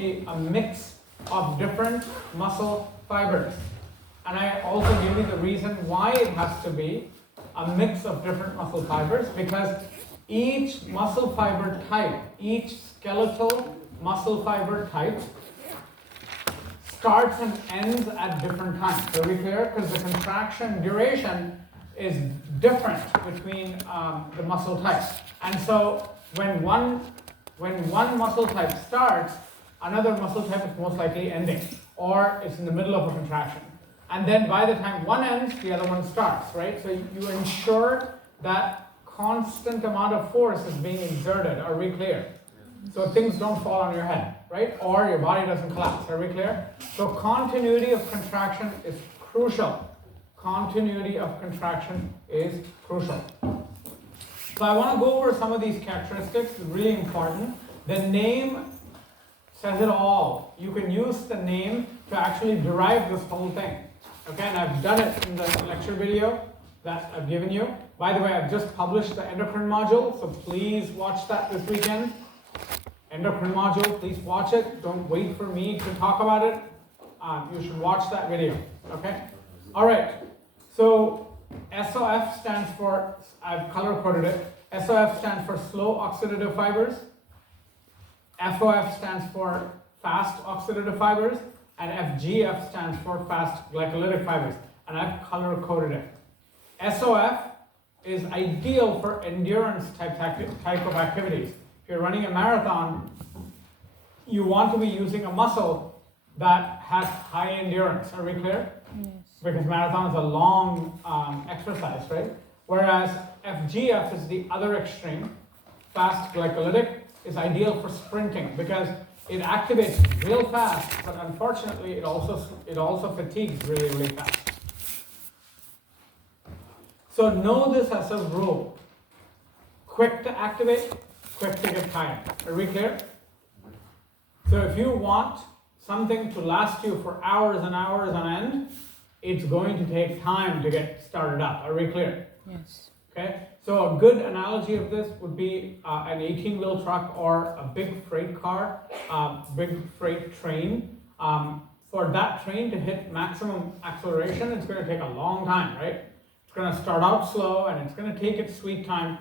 be a mix of different muscle fibers. And I also give you the reason why it has to be a mix of different muscle fibers, because each muscle fiber type, each skeletal muscle fiber type starts and ends at different times. Are we clear? Because the contraction duration is different between the muscle types. And so when one muscle type starts, another muscle type is most likely ending, or it's in the middle of a contraction. And then by the time one ends, the other one starts, right? So you ensure that constant amount of force is being exerted. Are we clear? So things don't fall on your head, right? Or your body doesn't collapse. Are we clear? So continuity of contraction is crucial. Continuity of contraction is crucial. So I want to go over some of these characteristics, really important. The name says it all. You can use the name to actually derive this whole thing. Okay, and I've done it in the lecture video that I've given you. By the way, I've just published the endocrine module, so please watch that this weekend. Endocrine module, please watch it. Don't wait for me to talk about it. You should watch that video, okay? All right, so SOF stands for, I've color-coded it. SOF stands for slow oxidative fibers. FOF stands for fast oxidative fibers. And FGF stands for fast glycolytic fibers. And I've color-coded it. SOF is ideal for endurance type of activities. If you're running a marathon, you want to be using a muscle that has high endurance. Are we clear? Yes. Because marathon is a long exercise, right? Whereas FGF is the other extreme. Fast glycolytic is ideal for sprinting because it activates real fast, but unfortunately it also fatigues really, really fast. So know this as a rule. Quick to activate, quick to get tired. Are we clear? So if you want something to last you for hours and hours on end, it's going to take time to get started up. Are we clear? Yes. Okay, so a good analogy of this would be an 18-wheel truck or a big freight car, big freight train. For that train to hit maximum acceleration, it's going to take a long time, right? It's going to start out slow and it's going to take its sweet time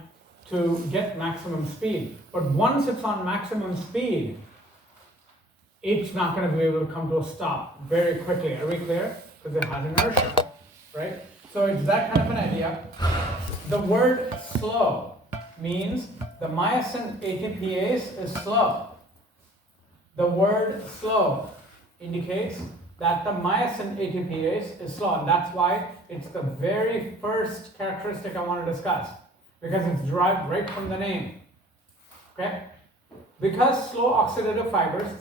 to get maximum speed. But once it's on maximum speed, it's not going to be able to come to a stop very quickly. Are we clear? Because it has inertia, right? So it's that kind of an idea. The word slow means the myosin ATPase is slow. The word slow indicates that the myosin ATPase is slow, and that's why it's the very first characteristic I want to discuss, because it's derived right from the name. Okay? Because slow oxidative fibers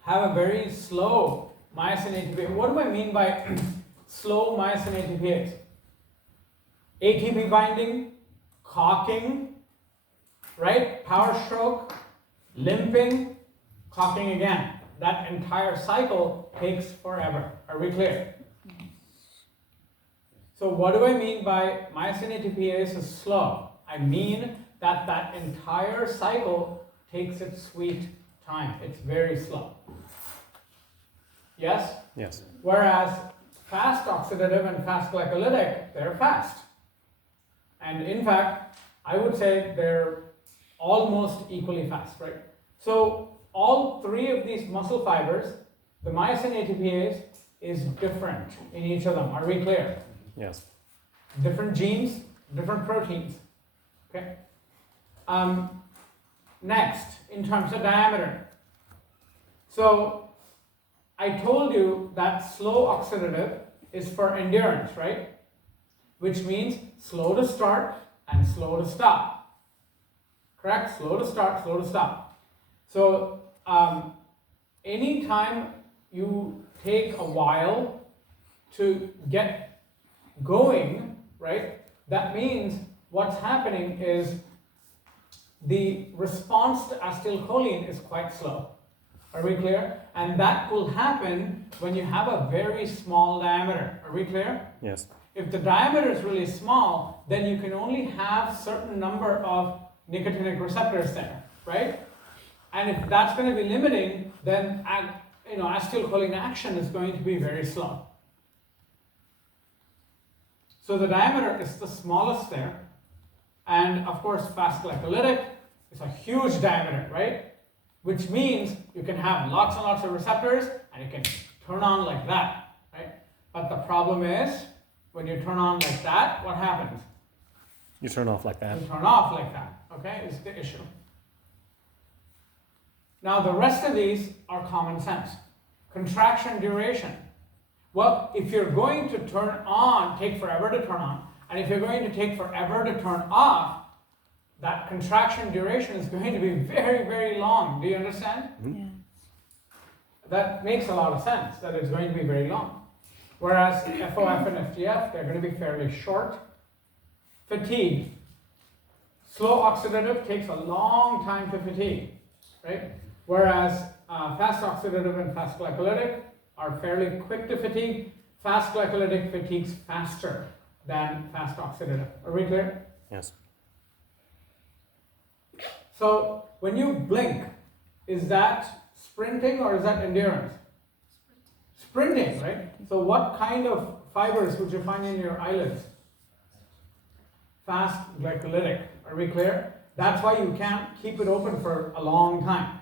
have a very slow myosin ATPase. What do I mean by slow myosin ATPase? ATP binding, caulking, right? Power stroke, limping, caulking again. That entire cycle takes forever. Are we clear? So what do I mean by myosin ATPase is slow? I mean that entire cycle takes its sweet time. It's very slow. Yes? Yes. Whereas fast oxidative and fast glycolytic, they're fast. And in fact, I would say they're almost equally fast, right? So all three of these muscle fibers, the myosin ATPase is different in each of them. Are we clear? Yes. Different genes, different proteins. Okay. Next, in terms of diameter. So I told you that slow oxidative is for endurance, right? Which means slow to start and slow to stop. Correct? Slow to start, slow to stop. So anytime you take a while to get going, right, that means what's happening is the response to acetylcholine is quite slow. Are we clear? And that will happen when you have a very small diameter. Are we clear? Yes. If the diameter is really small, then you can only have certain number of nicotinic receptors there, right? And if that's going to be limiting, then acetylcholine action is going to be very slow. So the diameter is the smallest there. And of course, fast glycolytic is a huge diameter, right? Which means you can have lots and lots of receptors and you can turn on like that, right? But the problem is, when you turn on like that, what happens? You turn off like that. You turn off like that, okay, is the issue. Now the rest of these are common sense. Contraction duration. Well, if you're going to turn on, take forever to turn on, and if you're going to take forever to turn off, that contraction duration is going to be very, very long. Do you understand? Mm-hmm. Yeah. That makes a lot of sense, that it's going to be very long. Whereas FOF and FGF, they're going to be fairly short. Fatigue. Slow oxidative takes a long time to fatigue, right? Whereas fast oxidative and fast glycolytic are fairly quick to fatigue. Fast glycolytic fatigues faster than fast oxidative. Are we clear? Yes. So when you blink, is that sprinting or is that endurance? Sprinting, right? So what kind of fibers would you find in your eyelids? Fast glycolytic. Are we clear? That's why you can't keep it open for a long time,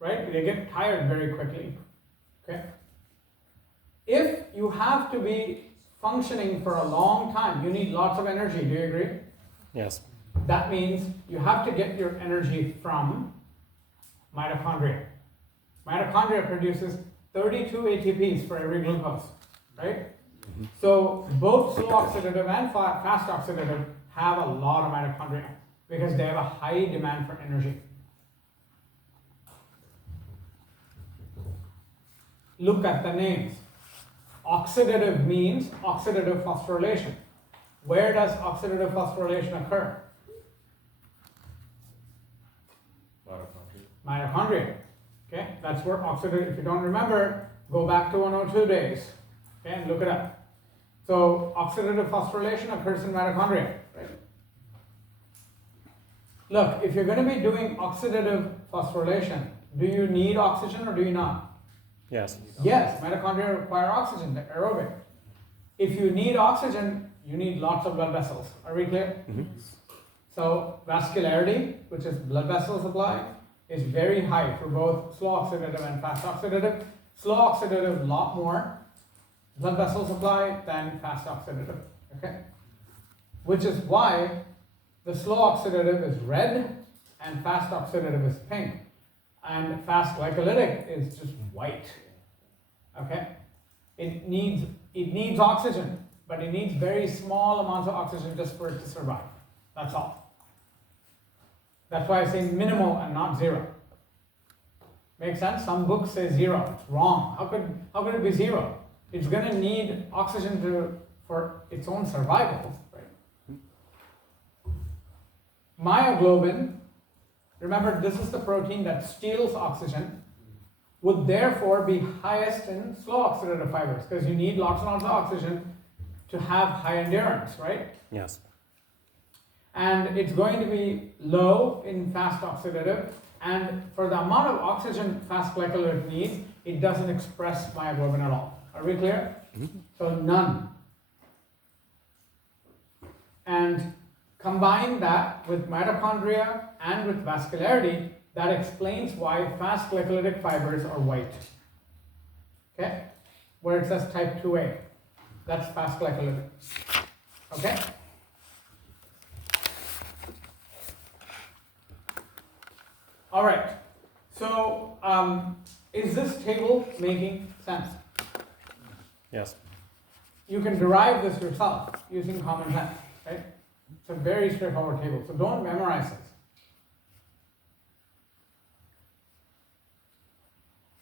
right? They get tired very quickly, okay? If you have to be functioning for a long time, you need lots of energy. Do you agree? Yes. That means you have to get your energy from mitochondria. Mitochondria produces 32 ATPs for every glucose, right? Mm-hmm. So both slow oxidative and fast oxidative have a lot of mitochondria because they have a high demand for energy. Look at the names. Oxidative means oxidative phosphorylation. Where does oxidative phosphorylation occur? Mitochondria. Okay, that's where oxidative, if you don't remember, go back to 102 days, okay, and look it up. So oxidative phosphorylation occurs in mitochondria, right? Look, if you're going to be doing oxidative phosphorylation, do you need oxygen or do you not? Yes. Yes, mitochondria require oxygen, they're aerobic. If you need oxygen, you need lots of blood vessels. Are we clear? Mm-hmm. So vascularity, which is blood vessel supply, is very high for both slow oxidative and fast oxidative. Slow oxidative, a lot more blood vessel supply than fast oxidative, okay? Which is why the slow oxidative is red and fast oxidative is pink. And fast glycolytic is just white, okay? It needs oxygen, but it needs very small amounts of oxygen just for it to survive. That's all. That's why I say minimal and not zero. Make sense? Some books say zero. It's wrong. How could it be zero? It's going to need oxygen for its own survival, right? Myoglobin, remember this is the protein that steals oxygen, would therefore be highest in slow oxidative fibers because you need lots and lots of oxygen to have high endurance, right? Yes. And it's going to be low in fast oxidative, and for the amount of oxygen fast glycolytic needs, it doesn't express myoglobin at all. Are we clear? Mm-hmm. So none. And combine that with mitochondria and with vascularity, that explains why fast glycolytic fibers are white. Okay? Where it says type 2A. That's fast glycolytic. Okay? All right, so is this table making sense? Yes. You can derive this yourself using common sense, right? It's a very straightforward table, so don't memorize this.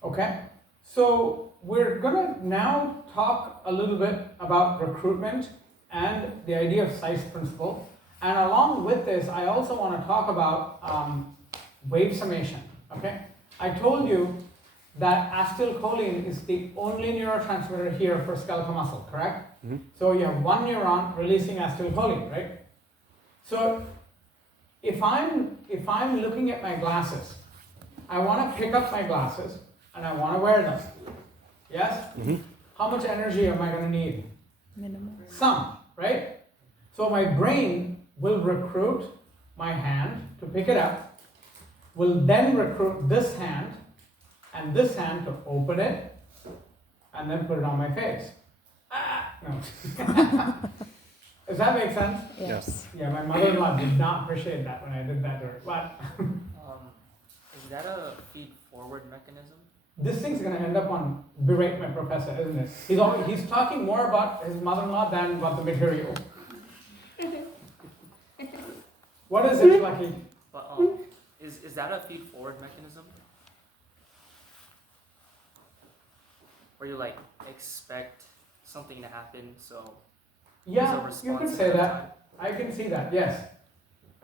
Okay, so we're gonna now talk a little bit about recruitment and the idea of size principle. And along with this, I also want to talk about wave summation, okay? I told you that acetylcholine is the only neurotransmitter here for skeletal muscle, correct? Mm-hmm. So you have one neuron releasing acetylcholine, right? So if I'm looking at my glasses I want to pick up my glasses and I want to wear them. Yes? How much energy am I going to need? Minimal. Some, right? So my brain will recruit my hand to pick it up, will then recruit this hand and this hand to open it, and then put it on my face. No. Does that make sense? Yes. Yeah, my mother-in-law did not appreciate that when I did that to her. But Is that a feed-forward mechanism? this thing's gonna end up on berate my professor, isn't it? He's talking more about his mother-in-law than about the material. What is it, Lucky? But is that a feed-forward mechanism? Where you like expect something to happen, so Yeah, there's a you could response say ahead of that. time? I can see that, yes.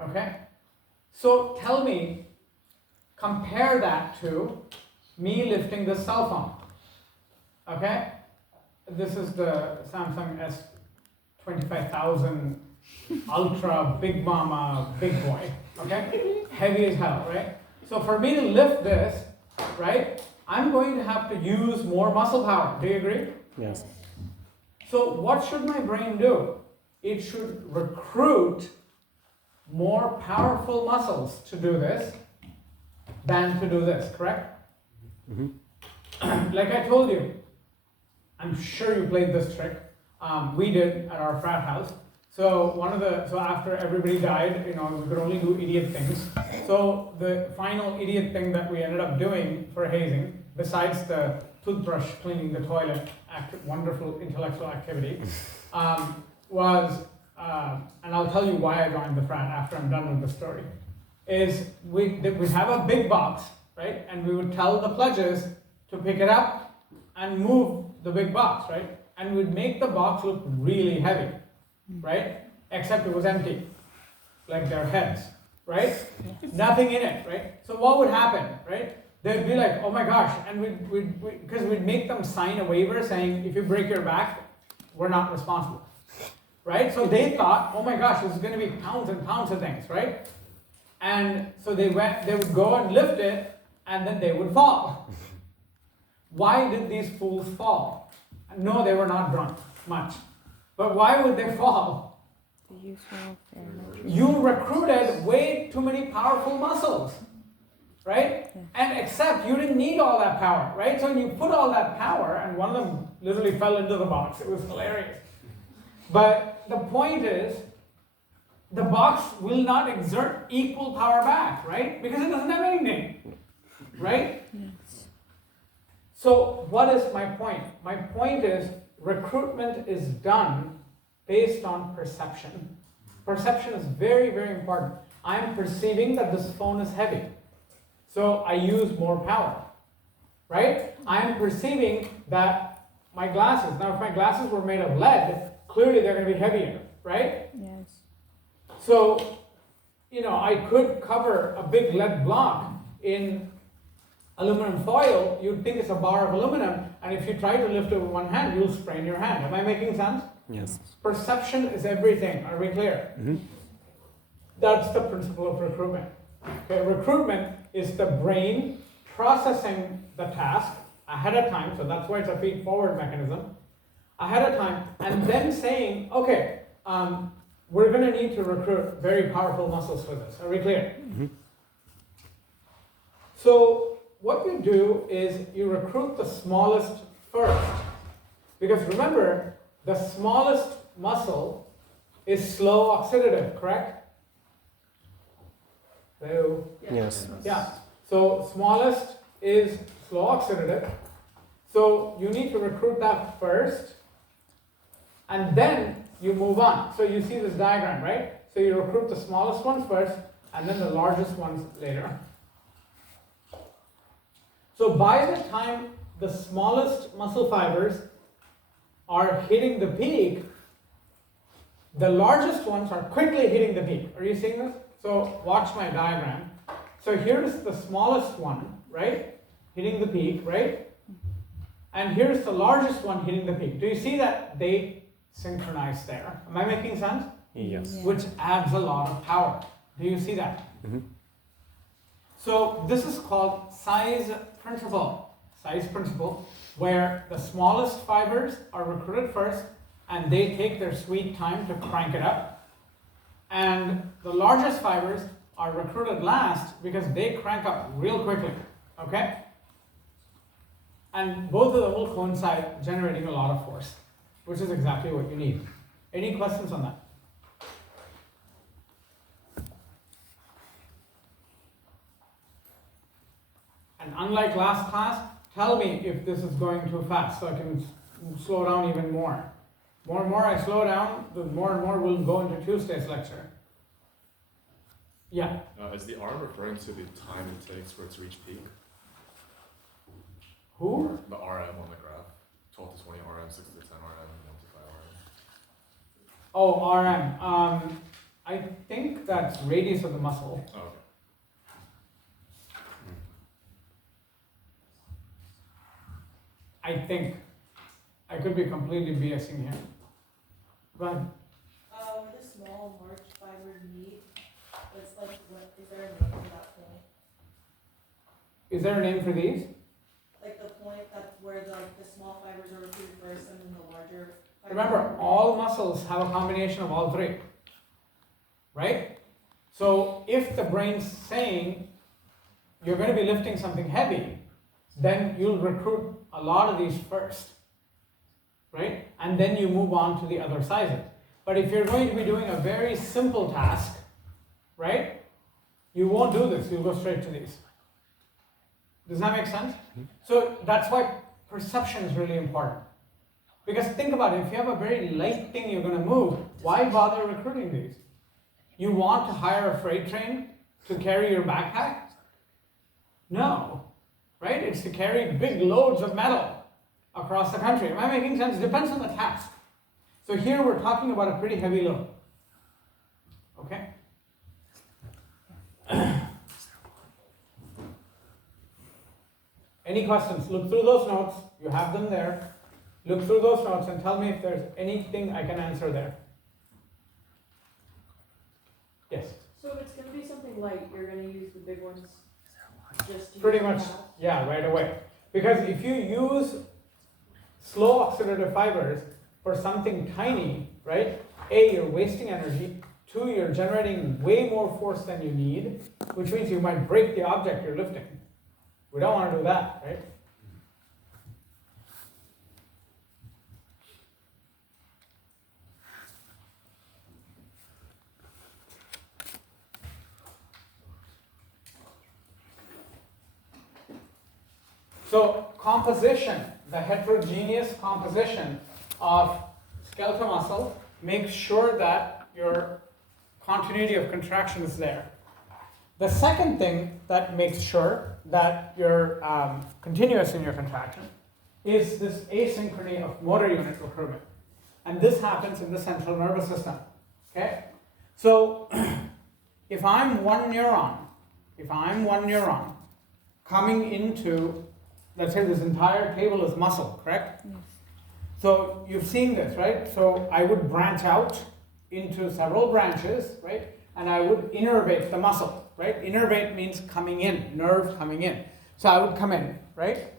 Okay? So tell me, compare that to me lifting the cell phone. Okay? This is the Samsung S25000 Ultra Big Mama Big Boy. Okay? Heavy as hell, right? So for me to lift this, right, I'm going to have to use more muscle power. Do you agree? Yes. So what should my brain do? It should recruit more powerful muscles to do this than to do this, correct? Like I told you, I'm sure you played this trick. We did at our frat house. So after everybody died, we could only do idiot things. So the final idiot thing that we ended up doing for hazing, besides the toothbrush cleaning the toilet, wonderful intellectual activity, was, and I'll tell you why I joined the frat after I'm done with the story, is we'd have a big box, right? And we would tell the pledges to pick it up and move the big box, right? And we'd make the box look really heavy, right? Except it was empty, like their heads, right? Nothing in it, right? So what would happen, right? They'd be like, oh my gosh, and because we'd make them sign a waiver saying, if you break your back, we're not responsible, right? So they thought, oh my gosh, this is going to be pounds and pounds of things, right? And so they would go and lift it, and then they would fall. Why did these fools fall? No, they were not drunk much. But why would they fall? The usual fair. You recruited way too many powerful muscles, right? Yeah. And except you didn't need all that power, right? So when you put all that power, and one of them literally fell into the box. It was hilarious. But the point is, the box will not exert equal power back, right? Because it doesn't have anything, right? Yes. So what is my point? My point is recruitment is done based on perception. Perception is very, very important. I'm perceiving that this phone is heavy, so I use more power, right? I'm perceiving that my glasses, now if my glasses were made of lead, clearly they're going to be heavier, right? Yes. So, I could cover a big lead block in aluminum foil. You'd think it's a bar of aluminum, and if you try to lift it with one hand, you'll sprain your hand. Am I making sense? Yes. Perception is everything. Are we clear? That's the principle of recruitment. Okay, recruitment is the brain processing the task ahead of time, so that's why it's a feed-forward mechanism, ahead of time, and then saying, okay, we're going to need to recruit very powerful muscles for this. Are we clear? So what you do is you recruit the smallest first. Because remember, the smallest muscle is slow oxidative, correct? Hello? Yes. Yeah. So smallest is slow oxidative. So you need to recruit that first, and then you move on. So you see this diagram, right? So you recruit the smallest ones first, and then the largest ones later. So by the time the smallest muscle fibers are hitting the peak, the largest ones are quickly hitting the peak. Are you seeing this? So watch my diagram. So here's the smallest one, right? Hitting the peak, right? And here's the largest one hitting the peak. Do you see that they synchronize there? Am I making sense? Yes. Yeah. Which adds a lot of power. Do you see that? So this is called size principle, where the smallest fibers are recruited first and they take their sweet time to crank it up. And the largest fibers are recruited last because they crank up real quickly, okay? And both of them will coincide, generating a lot of force, which is exactly what you need. Any questions on that? And unlike last class, tell me if this is going too fast so I can slow down even more. More and more I slow down, the more and more we'll go into Tuesday's lecture. Yeah? Is the arm referring to the time it takes for it to reach peak? Who? The RM on the graph. 12 to 20 RM, 6 to 10 RM, 1 to 5 RM. Oh, RM. I think that's radius of the muscle. Oh, okay. I think. I could be completely BSing here. Go ahead. The small March fiber meat, it's like, what, is there a name for that point? Is there a name for these? Like the point that's where the small fibers are recruited first and then the larger fibers. Remember, all muscles have a combination of all three, right? So if the brain's saying you're going to be lifting something heavy, then you'll recruit a lot of these first, right? And then you move on to the other sizes. But if you're going to be doing a very simple task, right, you won't do this, you'll go straight to these. Does that make sense? So that's why perception is really important. Because think about it, if you have a very light thing you're going to move, why bother recruiting these? You want to hire a freight train to carry your backpack? No, right? It's to carry big loads of metal across the country. Am I making sense? It depends on the task. So here we're talking about a pretty heavy load. Okay? Any questions? Look through those notes. You have them there. Look through those notes and tell me if there's anything I can answer there. Yes? So if it's going to be something light, you're going to use the big ones just to Pretty use much, them out? yeah, right away. Because if you use slow oxidative fibers for something tiny, right? A, you're wasting energy. 2, you're generating way more force than you need, which means you might break the object you're lifting. We don't want to do that, right? So composition, the heterogeneous composition of skeletal muscle makes sure that your continuity of contraction is there. The second thing that makes sure that you're continuous in your contraction is this asynchrony of motor unit recruitment. And this happens in the central nervous system, okay? So if I'm one neuron coming into, let's say this entire table is muscle, correct? Yes. So you've seen this, right? So I would branch out into several branches, right? And I would innervate the muscle, right? Innervate means coming in, nerve coming in. So I would come in, right?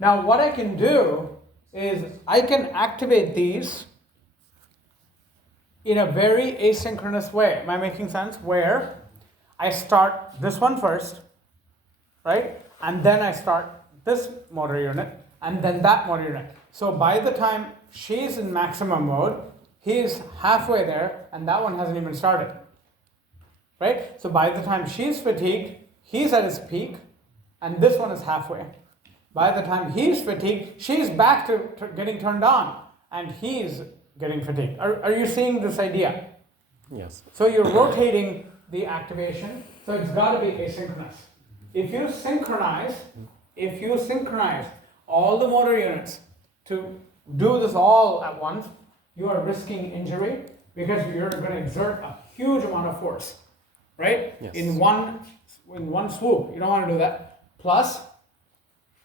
Now what I can do is I can activate these in a very asynchronous way. Am I making sense? Where I start this one first, right? And then I start this motor unit, and then that motor unit. So by the time she's in maximum mode, he's halfway there, and that one hasn't even started. Right? So by the time she's fatigued, he's at his peak, and this one is halfway. By the time he's fatigued, she's back to getting turned on, and he's getting fatigued. Are you seeing this idea? Yes. So you're rotating the activation, so it's got to be asynchronous. If you synchronize all the motor units to do this all at once, you are risking injury because you're going to exert a huge amount of force, right? Yes. In one swoop. You don't want to do that. Plus,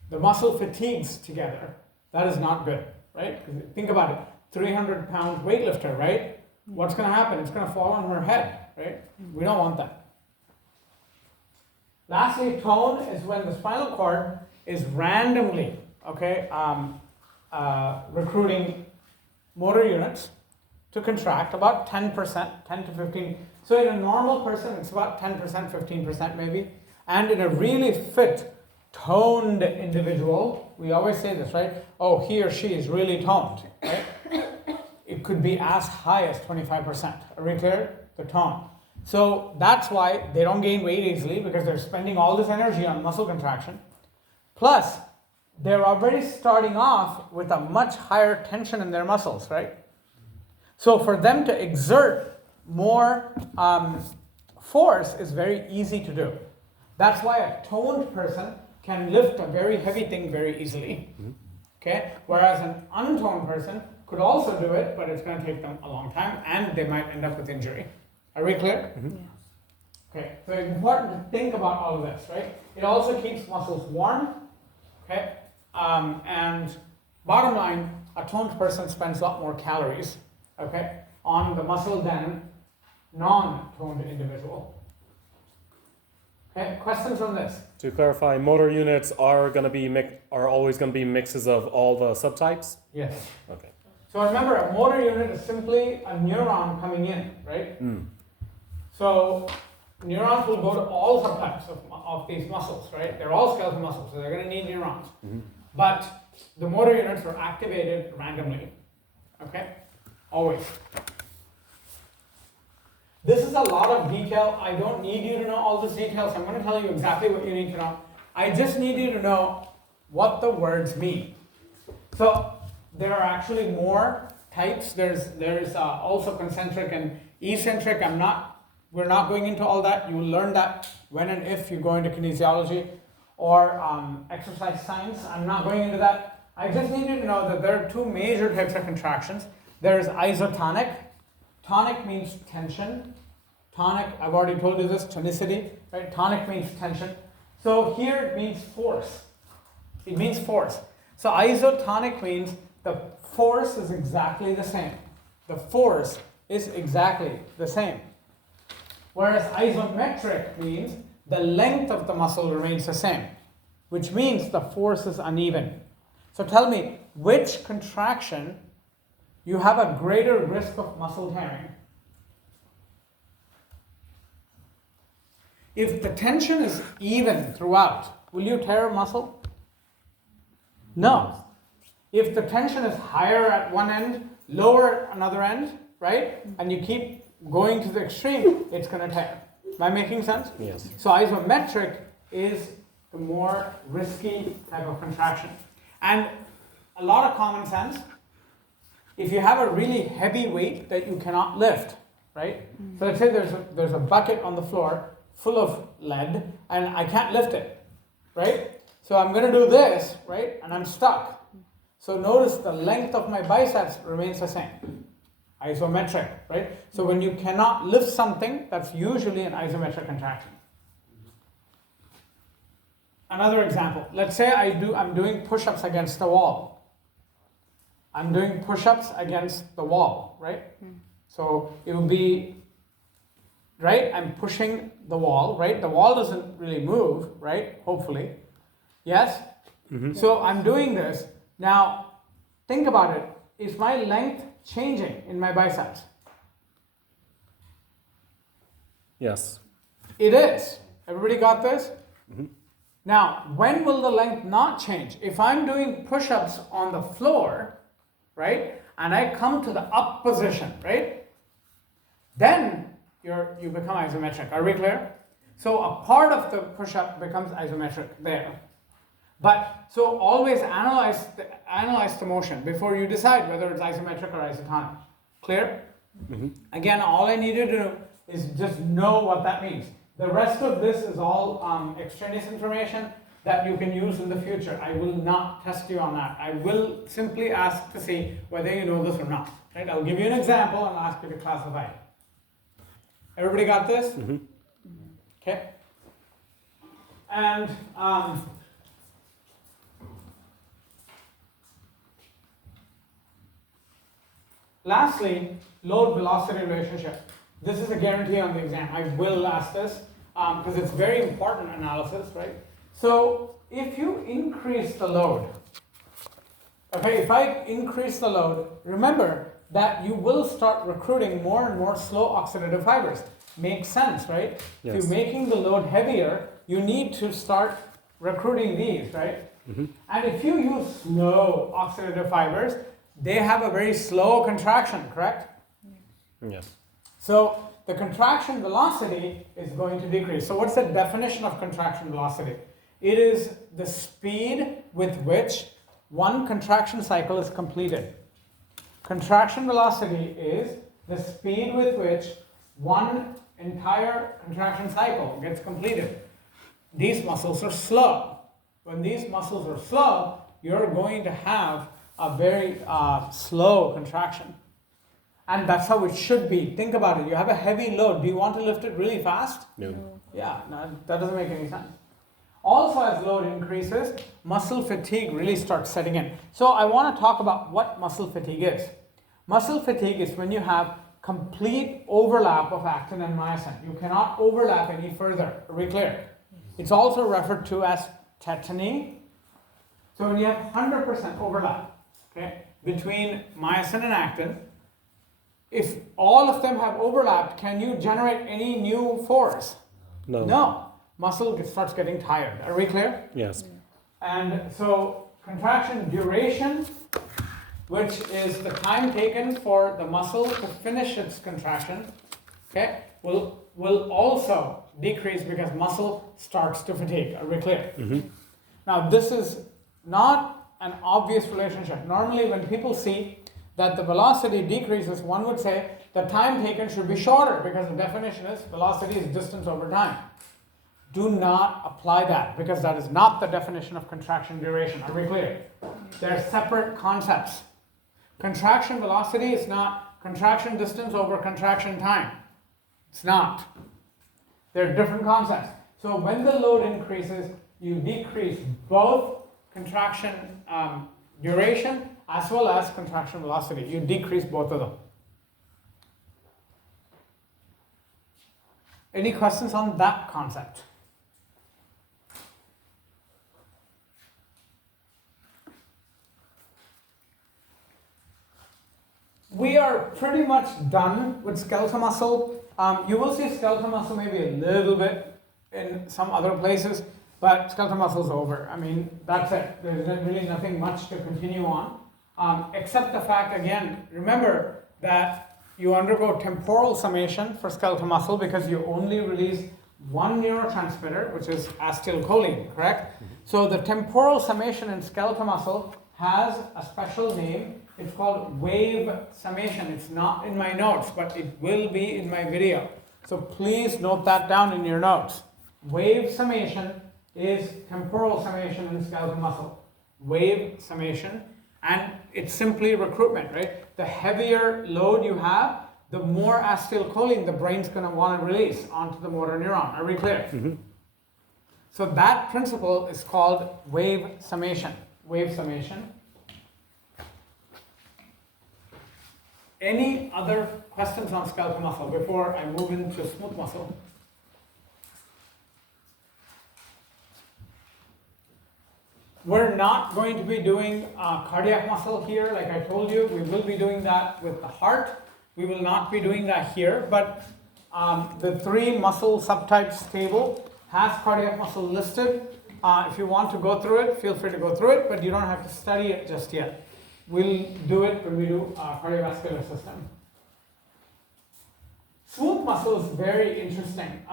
the muscle fatigues together. That is not good, right? 'Cause think about it. 300-pound weightlifter, right? What's going to happen? It's going to fall on her head, right? We don't want that. Lastly, tone is when the spinal cord is randomly, okay, recruiting motor units to contract about 10%, 10 to 15. So in a normal person, it's about 10%, 15% maybe. And in a really fit, toned individual, we always say this, right? Oh, he or she is really toned, right? It could be as high as 25%. Are we clear? The tone. So that's why they don't gain weight easily, because they're spending all this energy on muscle contraction. Plus, they're already starting off with a much higher tension in their muscles, right? So for them to exert more force is very easy to do. That's why a toned person can lift a very heavy thing very easily. Okay? Whereas an untoned person could also do it, but it's going to take them a long time, and they might end up with injury. Are we clear? Yes. Okay, so it's important to think about all of this, right? It also keeps muscles warm, okay? And bottom line, a toned person spends a lot more calories, okay, on the muscle than non-toned individual. Okay, questions on this? To clarify, motor units are always gonna be mixes of all the subtypes. Yes. Okay. So remember, a motor unit is simply a neuron coming in, right? So neurons will go to all subtypes of these muscles, right? They're all skeletal muscles, so they're going to need neurons. But the motor units are activated randomly, okay? Always. This is a lot of detail. I don't need you to know all these details. I'm going to tell you exactly what you need to know. I just need you to know what the words mean. So there are actually more types. There's also concentric and eccentric. We're not going into all that. You will learn that when and if you go into kinesiology or exercise science. I'm not going into that. I just need you to know that there are two major types of contractions. There's isotonic. Tonic means tension. Tonic, I've already told you this, tonicity, right? Tonic means tension. So here it means force. It means force. So isotonic means the force is exactly the same. The force is exactly the same. Whereas isometric means the length of the muscle remains the same, which means the force is uneven. So tell me, which contraction you have a greater risk of muscle tearing? If the tension is even throughout, will you tear a muscle? No. If the tension is higher at one end, lower at another end, right? And you keep going to the extreme, it's going to tear. Am I making sense? Yes. So isometric is the more risky type of contraction. And a lot of common sense. If you have a really heavy weight that you cannot lift, right? So let's say there's a bucket on the floor full of lead and I can't lift it, right? So I'm going to do this, right? And I'm stuck. So notice the length of my biceps remains the same. Isometric, right? So when you cannot lift something, that's usually an isometric contraction. Another example. Let's say I'm doing push-ups against the wall. I'm doing push-ups against the wall, right? So it will be, right? I'm pushing the wall, right? The wall doesn't really move, right? Hopefully. Yes? So I'm doing this. Now, think about it. Is my length changing in my biceps? Yes. It is. Everybody got this? Now, when will the length not change? If I'm doing push-ups on the floor, right, and I come to the up position, right, then you become isometric. Are we clear? So a part of the push-up becomes isometric there. But so always analyze the motion before you decide whether it's isometric or isotonic. Clear? Again, all I need you to do is just know what that means. The rest of this is all extraneous information that you can use in the future. I will not test you on that. I will simply ask to see whether you know this or not. Right? I'll give you an example and ask you to classify it. Everybody got this? Okay. And lastly, load velocity relationship. This is a guarantee on the exam. I will ask this. because it's very important analysis, right? So if you increase the load, okay, if I increase the load, remember that you will start recruiting more and more slow oxidative fibers. Makes sense, right? If Yes. you're making the load heavier, you need to start recruiting these, right? And if you use slow oxidative fibers, they have a very slow contraction, correct? Yes. So the contraction velocity is going to decrease. So what's the definition of contraction velocity? It is the speed with which one contraction cycle is completed. Contraction velocity is the speed with which one entire contraction cycle gets completed. These muscles are slow. When these muscles are slow, you're going to have a very slow contraction. And that's how it should be. Think about it. You have a heavy load. Do you want to lift it really fast? No. Yeah, no, that doesn't make any sense. Also, as load increases, muscle fatigue really starts setting in. So I want to talk about what muscle fatigue is. Muscle fatigue is when you have complete overlap of actin and myosin. You cannot overlap any further. Are we clear? It's also referred to as tetany. So when you have 100% overlap, okay, between myosin and actin, if all of them have overlapped, can you generate any new force? No. No. Muscle starts getting tired. Are we clear? Yes. And so contraction duration, which is the time taken for the muscle to finish its contraction, okay, will also decrease because muscle starts to fatigue. Are we clear? Now this is not an obvious relationship. Normally when people see that the velocity decreases, one would say the time taken should be shorter because the definition is velocity is distance over time. Do not apply that because that is not the definition of contraction duration. Are we clear? They're separate concepts. Contraction velocity is not contraction distance over contraction time. It's not. They're different concepts. So when the load increases, you decrease both contraction duration as well as contraction velocity. You decrease both of them. Any questions on that concept? We are pretty much done with skeletal muscle. You will see skeletal muscle maybe a little bit in some other places, but skeletal muscle is over. I mean, that's it. There's really nothing much to continue on, except the fact, again, remember that you undergo temporal summation for skeletal muscle because you only release one neurotransmitter, which is acetylcholine, correct? So the temporal summation in skeletal muscle has a special name. It's called wave summation. It's not in my notes, but it will be in my video. So please note that down in your notes. Wave summation is temporal summation in skeletal muscle. Wave summation, and it's simply recruitment, right? The heavier load you have, the more acetylcholine the brain's going to want to release onto the motor neuron. Are we clear? So that principle is called wave summation. Wave summation. Any other questions on skeletal muscle before I move into smooth muscle? We're not going to be doing cardiac muscle here, like I told you. We will be doing that with the heart. We will not be doing that here, but the 3 muscle subtypes table has cardiac muscle listed. If you want to go through it, feel free to go through it, but you don't have to study it just yet. We'll do it when we do cardiovascular system. Smooth muscle is very interesting.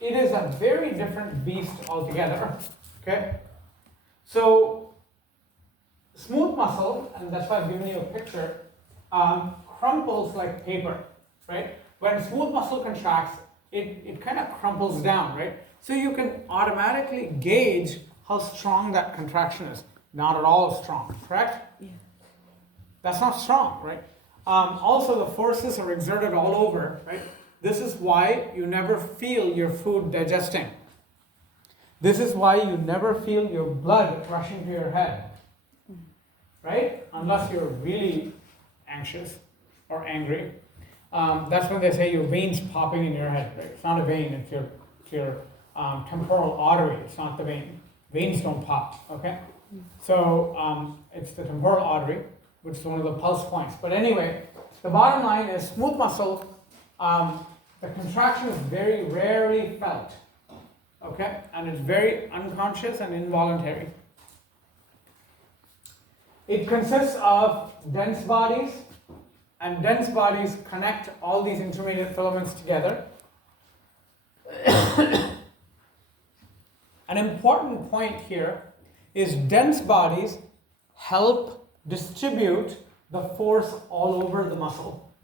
It is a very different beast altogether. Okay? So, smooth muscle, and that's why I've given you a picture, crumples like paper, right? When smooth muscle contracts, it kind of crumples down, right? So you can automatically gauge how strong that contraction is. Not at all strong, correct? Yeah. That's not strong, right? Also, the forces are exerted all over, right? This is why you never feel your food digesting. This is why you never feel your blood rushing to your head, right? Unless you're really anxious or angry. That's when they say your veins popping in your head, right? It's not a vein, it's your to your temporal artery. It's not the vein. Veins don't pop, okay? So it's the temporal artery, which is one of the pulse points. But anyway, the bottom line is smooth muscle, the contraction is very rarely felt, okay? And it's very unconscious and involuntary. It consists of dense bodies, and dense bodies connect all these intermediate filaments together. An important point here is dense bodies help distribute the force all over the muscle.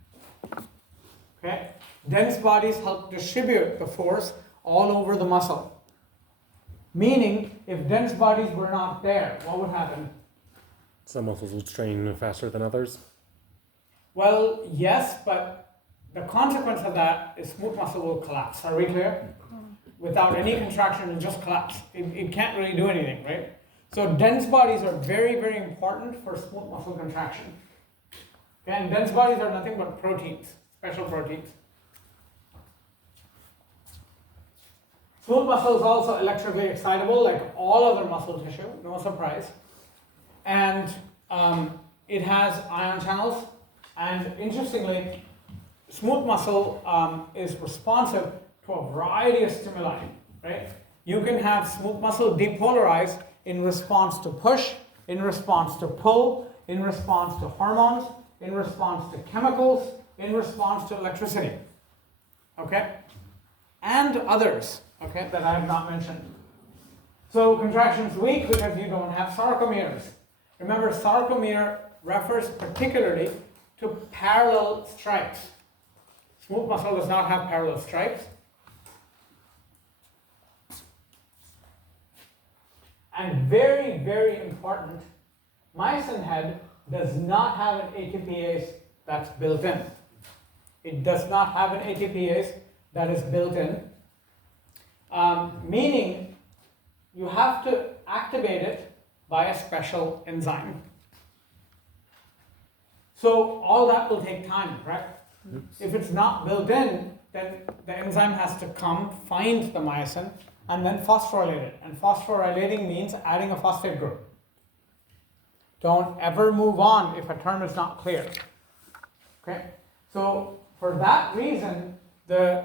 Okay? Dense bodies help distribute the force all over the muscle. Meaning, if dense bodies were not there, what would happen? Some muscles will strain faster than others. Well, yes, but the consequence of that is smooth muscle will collapse. Are we clear? Without any contraction, it will just collapse. It can't really do anything, right? So dense bodies are very, very important for smooth muscle contraction. Okay, and dense bodies are nothing but proteins, special proteins. Smooth muscle is also electrically excitable, like all other muscle tissue, no surprise. And it has ion channels. And interestingly, smooth muscle is responsive to a variety of stimuli, right? You can have smooth muscle depolarize in response to push, in response to pull, in response to hormones, in response to chemicals, in response to electricity, okay? And others, okay, that I have not mentioned. So contraction is weak because you don't have sarcomeres. Remember, sarcomere refers particularly to parallel stripes. Smooth muscle does not have parallel stripes. And very, very important, myosin head does not have an ATPase that's built in. It does not have an ATPase that is built in, meaning you have to activate it by a special enzyme. So all that will take time, correct? If it's not built in, then the enzyme has to come, find the myosin, and then phosphorylate it. And phosphorylating means adding a phosphate group. Don't ever move on if a term is not clear. Okay? So for that reason, the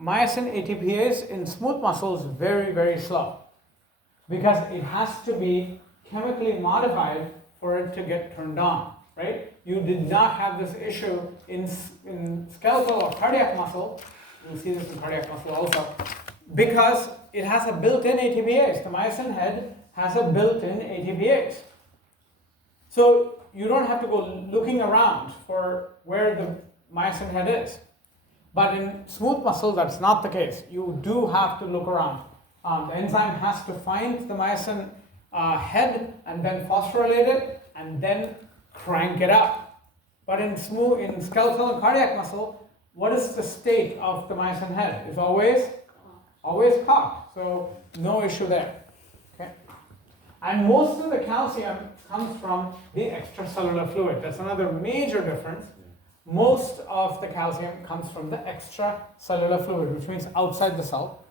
myosin ATPase in smooth muscle is very, very slow, because it has to be chemically modified for it to get turned on, right? You did not have this issue in skeletal or cardiac muscle. You'll see this in cardiac muscle also, because it has a built-in ATPase. The myosin head has a built-in ATPase. So you don't have to go looking around for where the myosin head is. But in smooth muscle, that's not the case. You do have to look around. The enzyme has to find the myosin head and then phosphorylate it and then crank it up. But in skeletal and cardiac muscle, what is the state of the myosin head? It's always cocked. So no issue there. Okay. And most of the calcium comes from the extracellular fluid. That's another major difference. Most of the calcium comes from the extracellular fluid, which means outside the cell.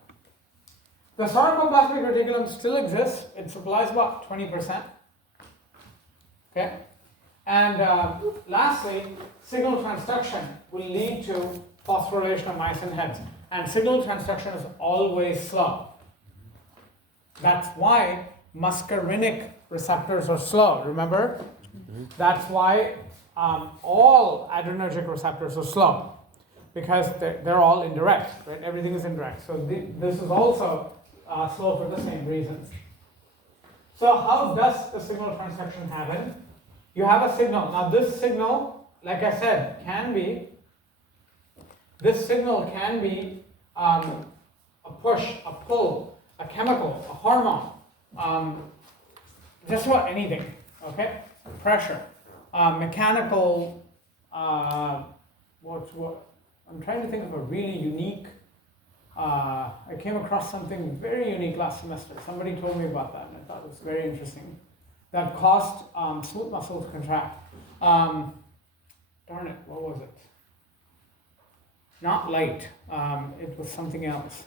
The sarcoplasmic reticulum still exists. It supplies about 20%. Okay? And lastly, signal transduction will lead to phosphorylation of myosin heads. And signal transduction is always slow. That's why muscarinic receptors are slow, remember? That's why all adrenergic receptors are slow, because they're all indirect, right? Everything is indirect. So this is also slow for the same reasons. So how does the signal transduction happen? You have a signal. Now this signal, like I said, this signal can be a push, a pull, a chemical, a hormone, just about anything, okay? Pressure, mechanical, I'm trying to think of a really unique, I came across something very unique last semester. Somebody told me about that and I thought it was very interesting. That caused smooth muscle to contract. Darn it, what was it? Not light, it was something else.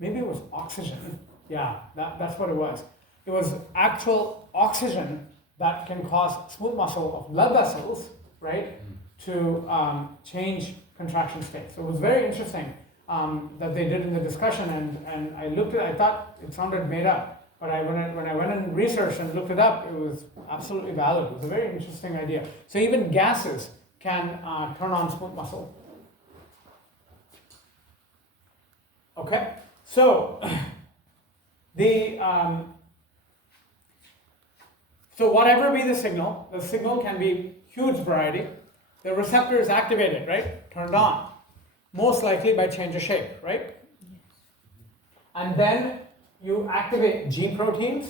maybe it was oxygen. Yeah, that's what it was. It was actual oxygen that can cause smooth muscle of blood vessels, right, to change contraction state. So it was very interesting that they did in the discussion, and I looked at it, I thought it sounded made up, but when I went and researched and looked it up, it was absolutely valid. It was a very interesting idea. So even gases can turn on smooth muscle. Okay, so so whatever be the signal can be huge variety. The receptor is activated, right? Turned on, most likely by change of shape, right? And then you activate G proteins.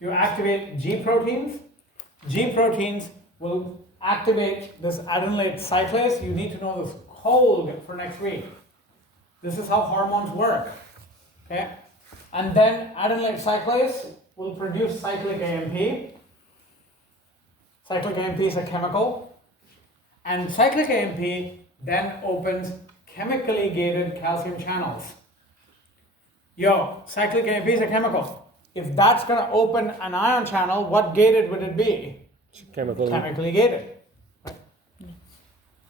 You activate G proteins. G proteins will activate this adenylate cyclase. You need to know this code for next week. This is how hormones work. Okay? And then adenylate cyclase will produce cyclic AMP. Cyclic AMP is a chemical. And cyclic AMP then opens chemically gated calcium channels. Yo, cyclic AMP is a chemical. If that's going to open an ion channel, what gated would it be? Chemically gated. Right?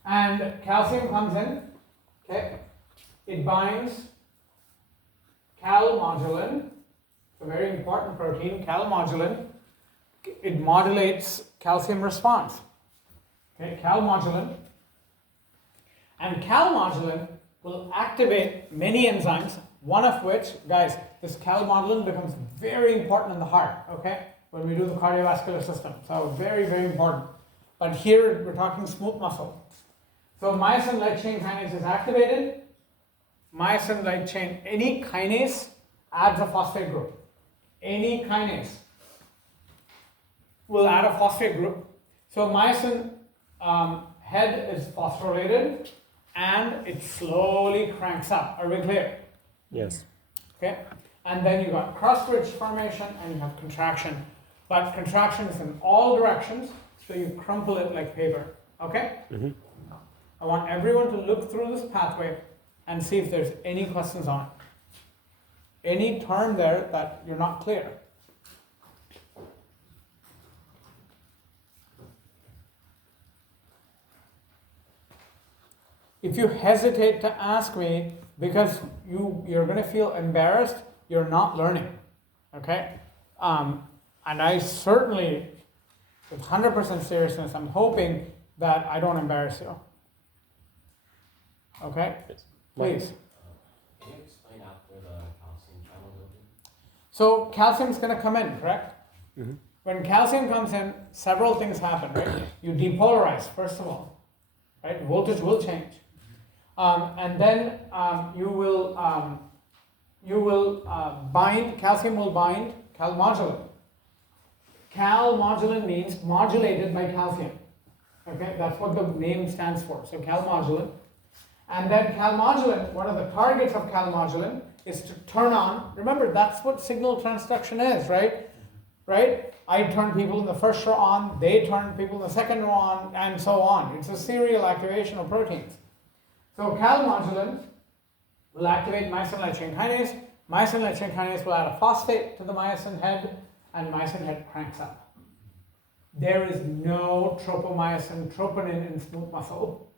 And calcium comes in, okay? It binds calmodulin, it's a very important protein, calmodulin. It modulates calcium response. Okay, calmodulin. And calmodulin will activate many enzymes, one of which, guys, this calmodulin becomes very important in the heart, okay, when we do the cardiovascular system. So very, very important. But here we're talking smooth muscle. So myosin light chain kinase is activated. Myosin light chain, any kinase adds a phosphate group. Any kinase will add a phosphate group. So myosin head is phosphorylated and it slowly cranks up. Are we clear? Yes. Okay. And then you got cross bridge formation and you have contraction. But contraction is in all directions, so you crumple it like paper. Okay? Mm-hmm. I want everyone to look through this pathway and see if there's any questions on it. Any term there that you're not clear. If you hesitate to ask me because you're going to feel embarrassed, you're not learning. Okay? And I certainly, with 100% seriousness, I'm hoping that I don't embarrass you. Okay? Yes. Please. Can you explain after the calcium channel open? So calcium is going to come in, correct? Mm-hmm. When calcium comes in, several things happen, right? You depolarize, first of all, right? Voltage will change. And then you will bind, calcium will bind calmodulin. Calmodulin means modulated by calcium. Okay, that's what the name stands for. So calmodulin. And then calmodulin, one of the targets of calmodulin is to turn on. Remember, that's what signal transduction is, right? Right? I turn people in the first row on, they turn people in the second row on, and so on. It's a serial activation of proteins. So calmodulin will activate myosin light chain kinase. Myosin light chain kinase will add a phosphate to the myosin head, and myosin head cranks up. There is no tropomyosin troponin in smooth muscle.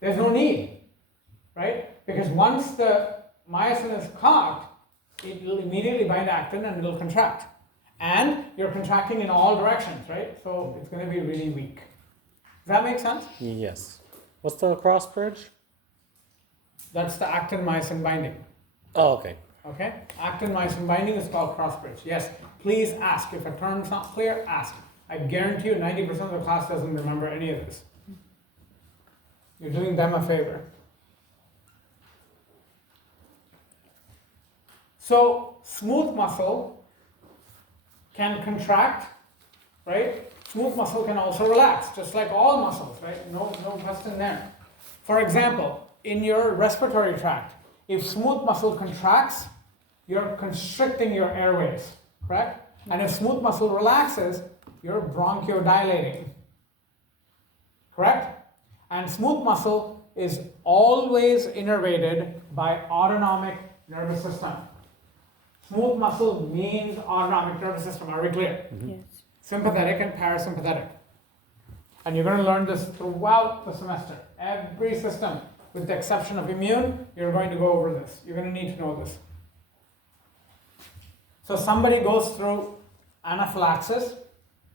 There's no need, right? Because once the myosin is caught, it will immediately bind actin and it'll contract. And you're contracting in all directions, right? So it's going to be really weak. Does that make sense? Yes. What's the cross bridge? That's the actin-myosin binding. Oh, okay. Okay? Actin-myosin binding is called cross bridge. Yes, please ask. If a term's not clear, ask. I guarantee you 90% of the class doesn't remember any of this. You're doing them a favor. So, smooth muscle can contract, right? Smooth muscle can also relax, just like all muscles, right? No question there. For example, in your respiratory tract, if smooth muscle contracts, you're constricting your airways, correct? And if smooth muscle relaxes, you're bronchodilating, correct? And smooth muscle is always innervated by autonomic nervous system. Smooth muscle means autonomic nervous system. Are we clear? Yes. Sympathetic and parasympathetic. And you're going to learn this throughout the semester. Every system, with the exception of immune, you're going to go over this. You're going to need to know this. So somebody goes through anaphylaxis.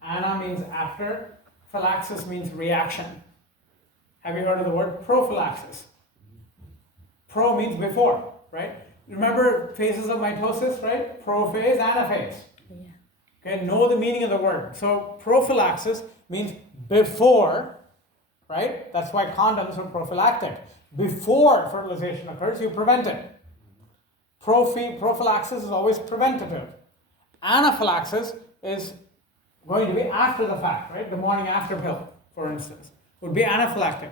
Ana means after. Phylaxis means reaction. Have you heard of the word prophylaxis? Pro means before, right? Remember phases of mitosis, right? Prophase, anaphase. Yeah. Okay, know the meaning of the word. So prophylaxis means before, right? That's why condoms are prophylactic. Before fertilization occurs, you prevent it. Prophylaxis is always preventative. Anaphylaxis is going to be after the fact, right? The morning after pill, for instance, would be anaphylactic.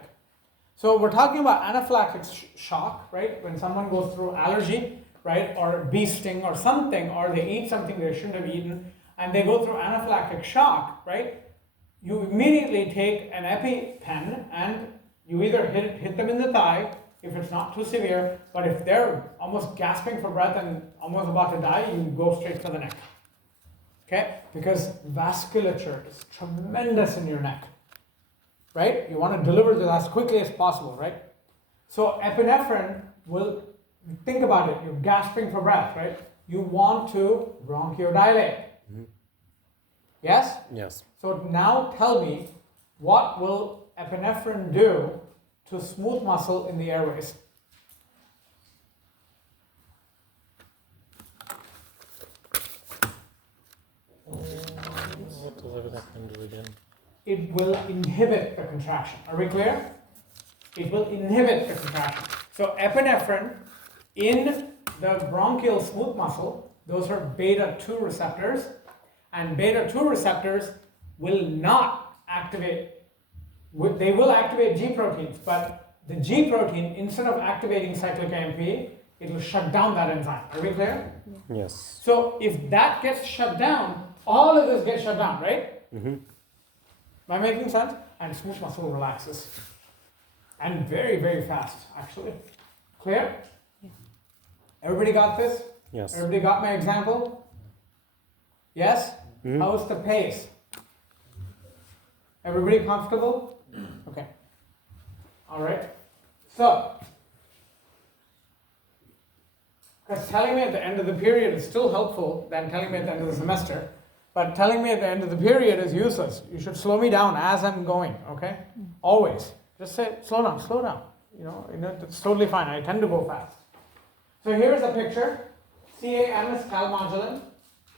So we're talking about anaphylactic shock, right? When someone goes through allergy, right? Or bee sting or something, or they eat something they shouldn't have eaten, and they go through anaphylactic shock, right? You immediately take an EpiPen and you either hit them in the thigh, if it's not too severe, but if they're almost gasping for breath and almost about to die, you go straight for the neck. Okay? Because vasculature is tremendous in your neck. Right? You want to deliver this as quickly as possible, right? So epinephrine will, think about it, you're gasping for breath, right? You want to bronchodilate. Yes? Yes. So now tell me, what will epinephrine do to smooth muscle in the airways? What does everything do again? It will inhibit the contraction. Are we clear? It will inhibit the contraction. So epinephrine in the bronchial smooth muscle, those are beta 2 receptors, and beta 2 receptors will not activate, they will activate G proteins, but the G protein, instead of activating cyclic AMP, it will shut down that enzyme. Are we clear? Yes. So if that gets shut down, all of this gets shut down, right? Mm-hmm. Am I making sense? And smooth muscle relaxes. And very, very fast, actually. Clear? Yeah. Everybody got this? Yes. Everybody got my example? Yes? Mhm. How's the pace? Everybody comfortable? Okay. All right. So, because telling me at the end of the period is still helpful than telling me at the end of the semester, but telling me at the end of the period is useless. You should slow me down as I'm going, okay? Always. Just say, slow down, slow down. You know, it's totally fine. I tend to go fast. So here's a picture. CAM is calmodulin.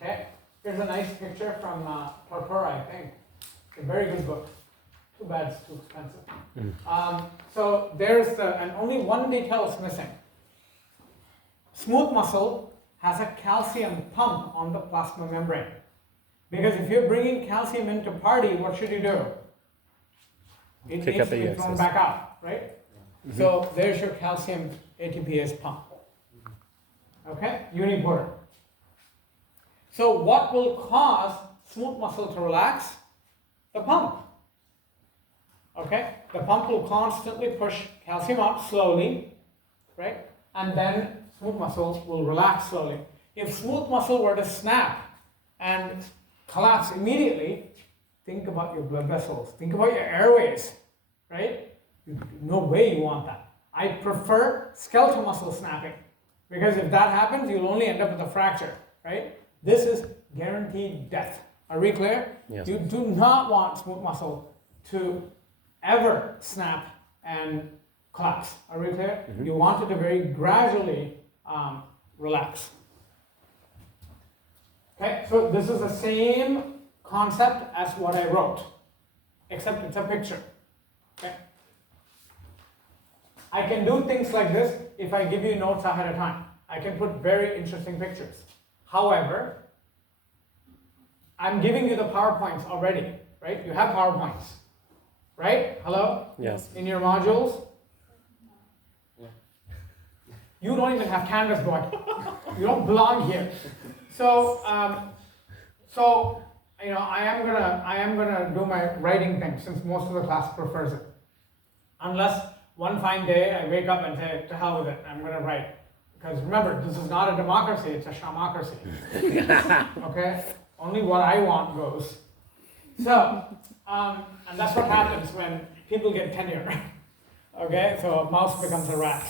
Okay. Here's a nice picture from Torpora, I think. It's a very good book. Too bad it's too expensive. So there's and only one detail is missing. Smooth muscle has a calcium pump on the plasma membrane. Because if you're bringing calcium into party, what should you do? It Kick needs up to the be thrown excess. back out, right? So there's your calcium ATPase pump. Okay, unipolar. So what will cause smooth muscle to relax? The pump. Okay, the pump will constantly push calcium out slowly, right? And then smooth muscle will relax slowly. If smooth muscle were to snap and collapse immediately, think about your blood vessels, think about your airways, right? No way you want that. I prefer skeletal muscle snapping, because if that happens, you'll only end up with a fracture, right? This is guaranteed death. Are we clear? Yes. You do not want smooth muscle to ever snap and collapse. Are we clear? You want it to very gradually relax. Okay, so this is the same concept as what I wrote, except it's a picture. Okay. I can do things like this if I give you notes ahead of time. I can put very interesting pictures. However, I'm giving you the PowerPoints already, right? You have PowerPoints, right? Hello? Yes. In your modules? Yeah. You don't even have Canvas, boy. You don't belong here. So, you know, I am gonna do my writing thing, since most of the class prefers it. Unless one fine day I wake up and say, to hell with it, I'm going to write. Because remember, this is not a democracy, it's a shamocracy. Okay? Only what I want goes. So, and that's what happens when people get tenure. Okay? So a mouse becomes a rat.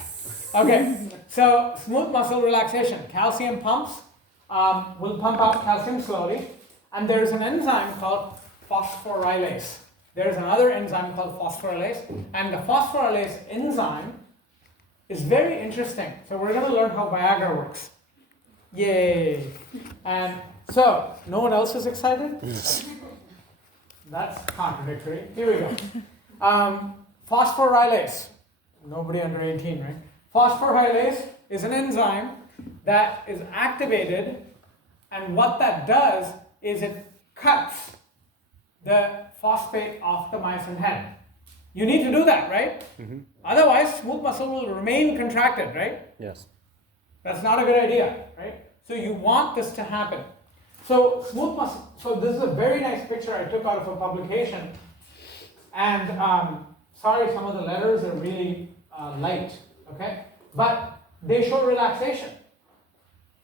Okay, so smooth muscle relaxation. Calcium pumps will pump out calcium slowly. And there's an enzyme called phosphorylase. There's another enzyme called phosphorylase. And the phosphorylase enzyme is very interesting. So we're going to learn how Viagra works. Yay! And so, no one else is excited? That's contradictory. Here we go. Phosphorylase. Nobody under 18, right? Phosphorylase is an enzyme that is activated, and what that does is it cuts the phosphate off the myosin head. You need to do that, right? Mm-hmm. Otherwise, smooth muscle will remain contracted, right? Yes. That's not a good idea, right? So you want this to happen. So smooth muscle. So this is a very nice picture I took out of a publication. And sorry, some of the letters are really light, okay? But they show relaxation,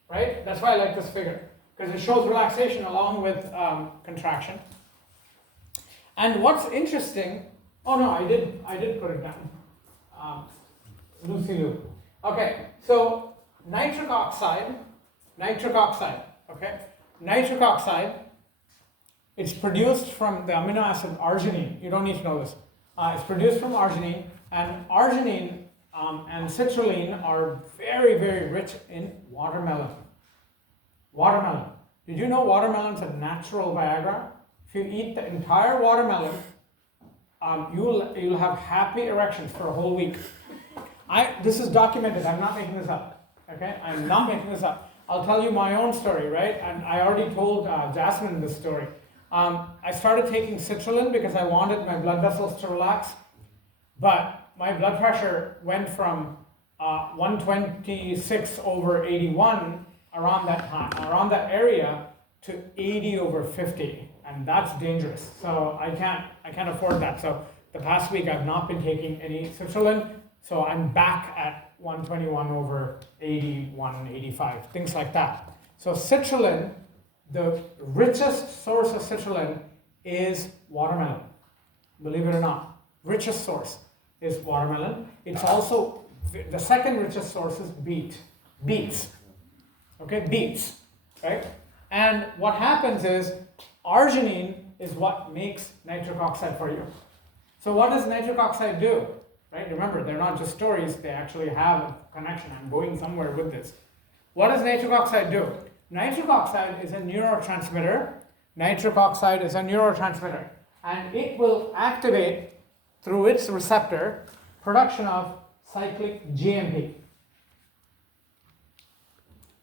right? That's why I like this figure, because it shows relaxation along with contraction. And what's interesting, oh no, I did put it down. Lucy Lou. Okay, so nitric oxide, okay? Nitric oxide, it's produced from the amino acid arginine. You don't need to know this. It's produced from arginine, and arginine and citrulline are very, very rich in watermelon. Watermelon. Did you know watermelon's a natural Viagra? If you eat the entire watermelon, you'll have happy erections for a whole week. This is documented. I'm not making this up. Okay, I'm not making this up. I'll tell you my own story, right? And I already told Jasmine this story. I started taking citrulline because I wanted my blood vessels to relax, but my blood pressure went from 126/81 around that time, around that area, to 80/50, and that's dangerous. So I can't afford that. So the past week I've not been taking any citrulline, so I'm back at 121/81, 85, things like that. So citrulline, the richest source of citrulline is watermelon. Believe it or not, richest source is watermelon. It's also, the second richest source is beets. Okay, beets, right? And what happens is arginine is what makes nitric oxide for you. So what does nitric oxide do? Right? Remember, they're not just stories, they actually have a connection. I'm going somewhere with this. What does nitric oxide do? Nitric oxide is a neurotransmitter. And it will activate, through its receptor, production of cyclic GMP.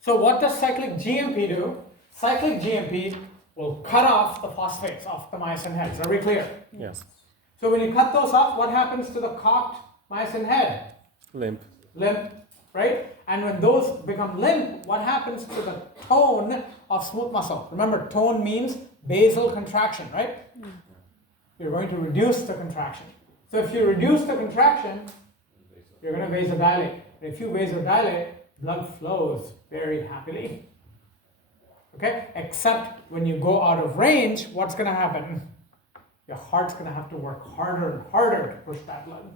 So what does cyclic GMP do? Cyclic GMP will cut off the phosphates off the myosin heads. Are we clear? Yes. So when you cut those off, what happens to the cocked myosin head? Limp. Limp, right? And when those become limp, what happens to the tone of smooth muscle? Remember, tone means basal contraction, right? You're going to reduce the contraction. So if you reduce the contraction, you're going to vasodilate. If you vasodilate, blood flows very happily. Okay? Except when you go out of range, what's going to happen? Your heart's going to have to work harder and harder to push that blood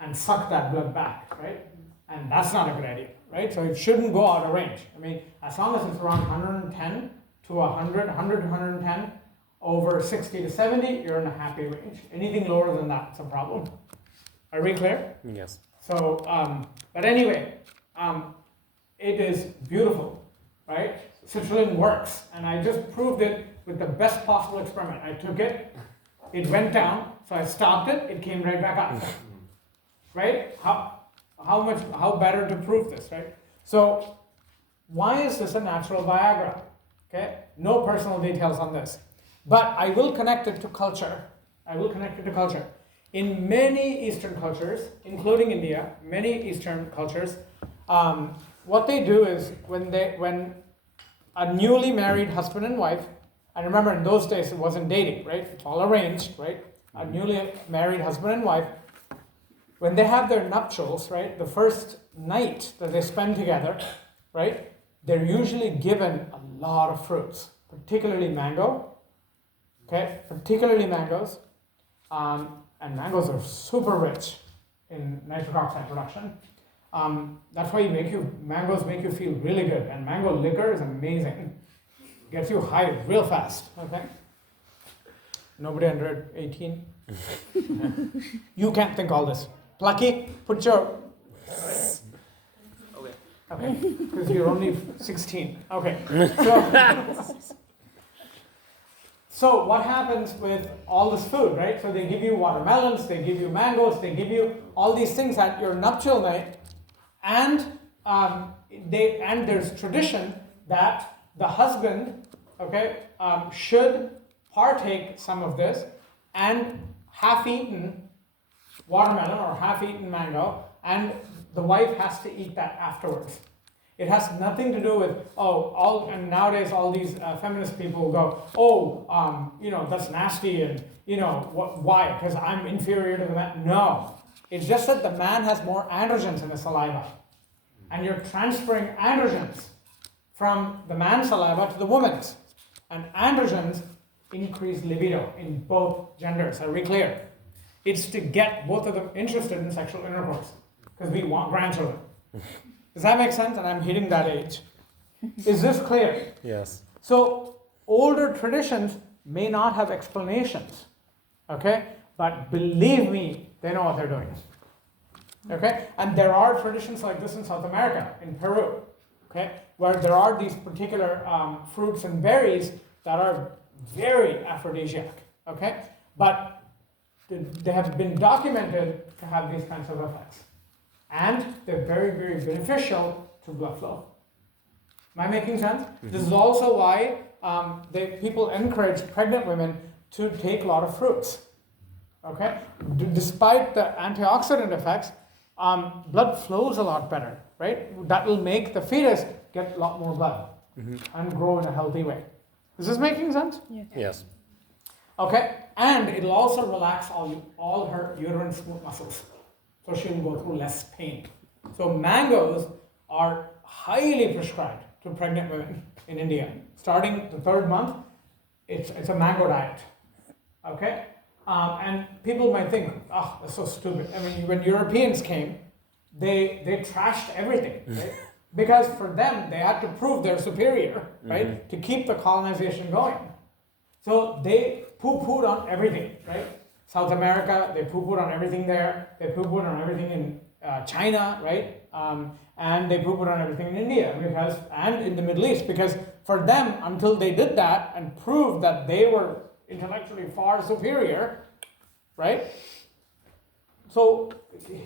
and suck that blood back, right? And that's not a good idea, right? So it shouldn't go out of range. I mean, as long as it's around 110 to 100, 100 to 110, over 60 to 70, you're in a happy range. Anything lower than that, it's a problem. Are we clear? Yes. So, but anyway, it is beautiful, right? Citrulline works, and I just proved it with the best possible experiment. I took it, it went down, so I stopped it, it came right back up. Right? How better to prove this, right? So, why is this a natural Viagra? Okay, no personal details on this, but I will connect it to culture. In many Eastern cultures, including India, many Eastern cultures, what they do is when a newly married husband and wife, and remember in those days it wasn't dating, right? It's all arranged, right? A newly married husband and wife, when they have their nuptials, right, the first night that they spend together, right, they're usually given a lot of fruits, particularly mango, okay, particularly mangoes, and mangoes are super rich in nitric oxide production. That's why mangoes make you feel really good, and mango liquor is amazing. Gets you high real fast, okay? Nobody under 18? You can't think all this. Plucky, put your... Okay. Okay, because you're only 16. Okay. So what happens with all this food, right? So they give you watermelons, they give you mangoes, they give you all these things at your nuptial night, and there's tradition that the husband, okay, should partake some of this, and half-eaten watermelon or half-eaten mango, and the wife has to eat that afterwards. It has nothing to do with, and nowadays all these feminist people go, that's nasty, and, why? Because I'm inferior to the man. No. It's just that the man has more androgens in his saliva. And you're transferring androgens from the man's saliva to the woman's. And androgens increase libido in both genders. Are we clear? It's to get both of them interested in sexual intercourse. Because we want grandchildren. Does that make sense? And I'm hitting that age. Is this clear? Yes. So older traditions may not have explanations, okay? But believe me, they know what they're doing, okay? And there are traditions like this in South America, in Peru, okay? Where there are these particular fruits and berries that are very aphrodisiac, okay? But they have been documented to have these kinds of effects. And they're very, very beneficial to blood flow. Am I making sense? Mm-hmm. This is also why people encourage pregnant women to take a lot of fruits. Okay? Despite the antioxidant effects, blood flows a lot better, right? That will make the fetus get a lot more blood and grow in a healthy way. Is this making sense? Yeah. Yes. Okay? And it'll also relax all her uterine smooth muscles. So she'll go through less pain. So mangoes are highly prescribed to pregnant women in India. Starting the 3rd month, it's a mango diet. Okay? And people might think, that's so stupid. I mean, when Europeans came, they trashed everything, right? Because for them, they had to prove they're superior, right? To keep the colonization going. So they poo-pooed on everything, right? South America, they poo-pooed on everything there. They poo-pooed on everything in China, right? And they poo-pooed on everything in India and in the Middle East. Because for them, until they did that and proved that they were intellectually far superior, right? So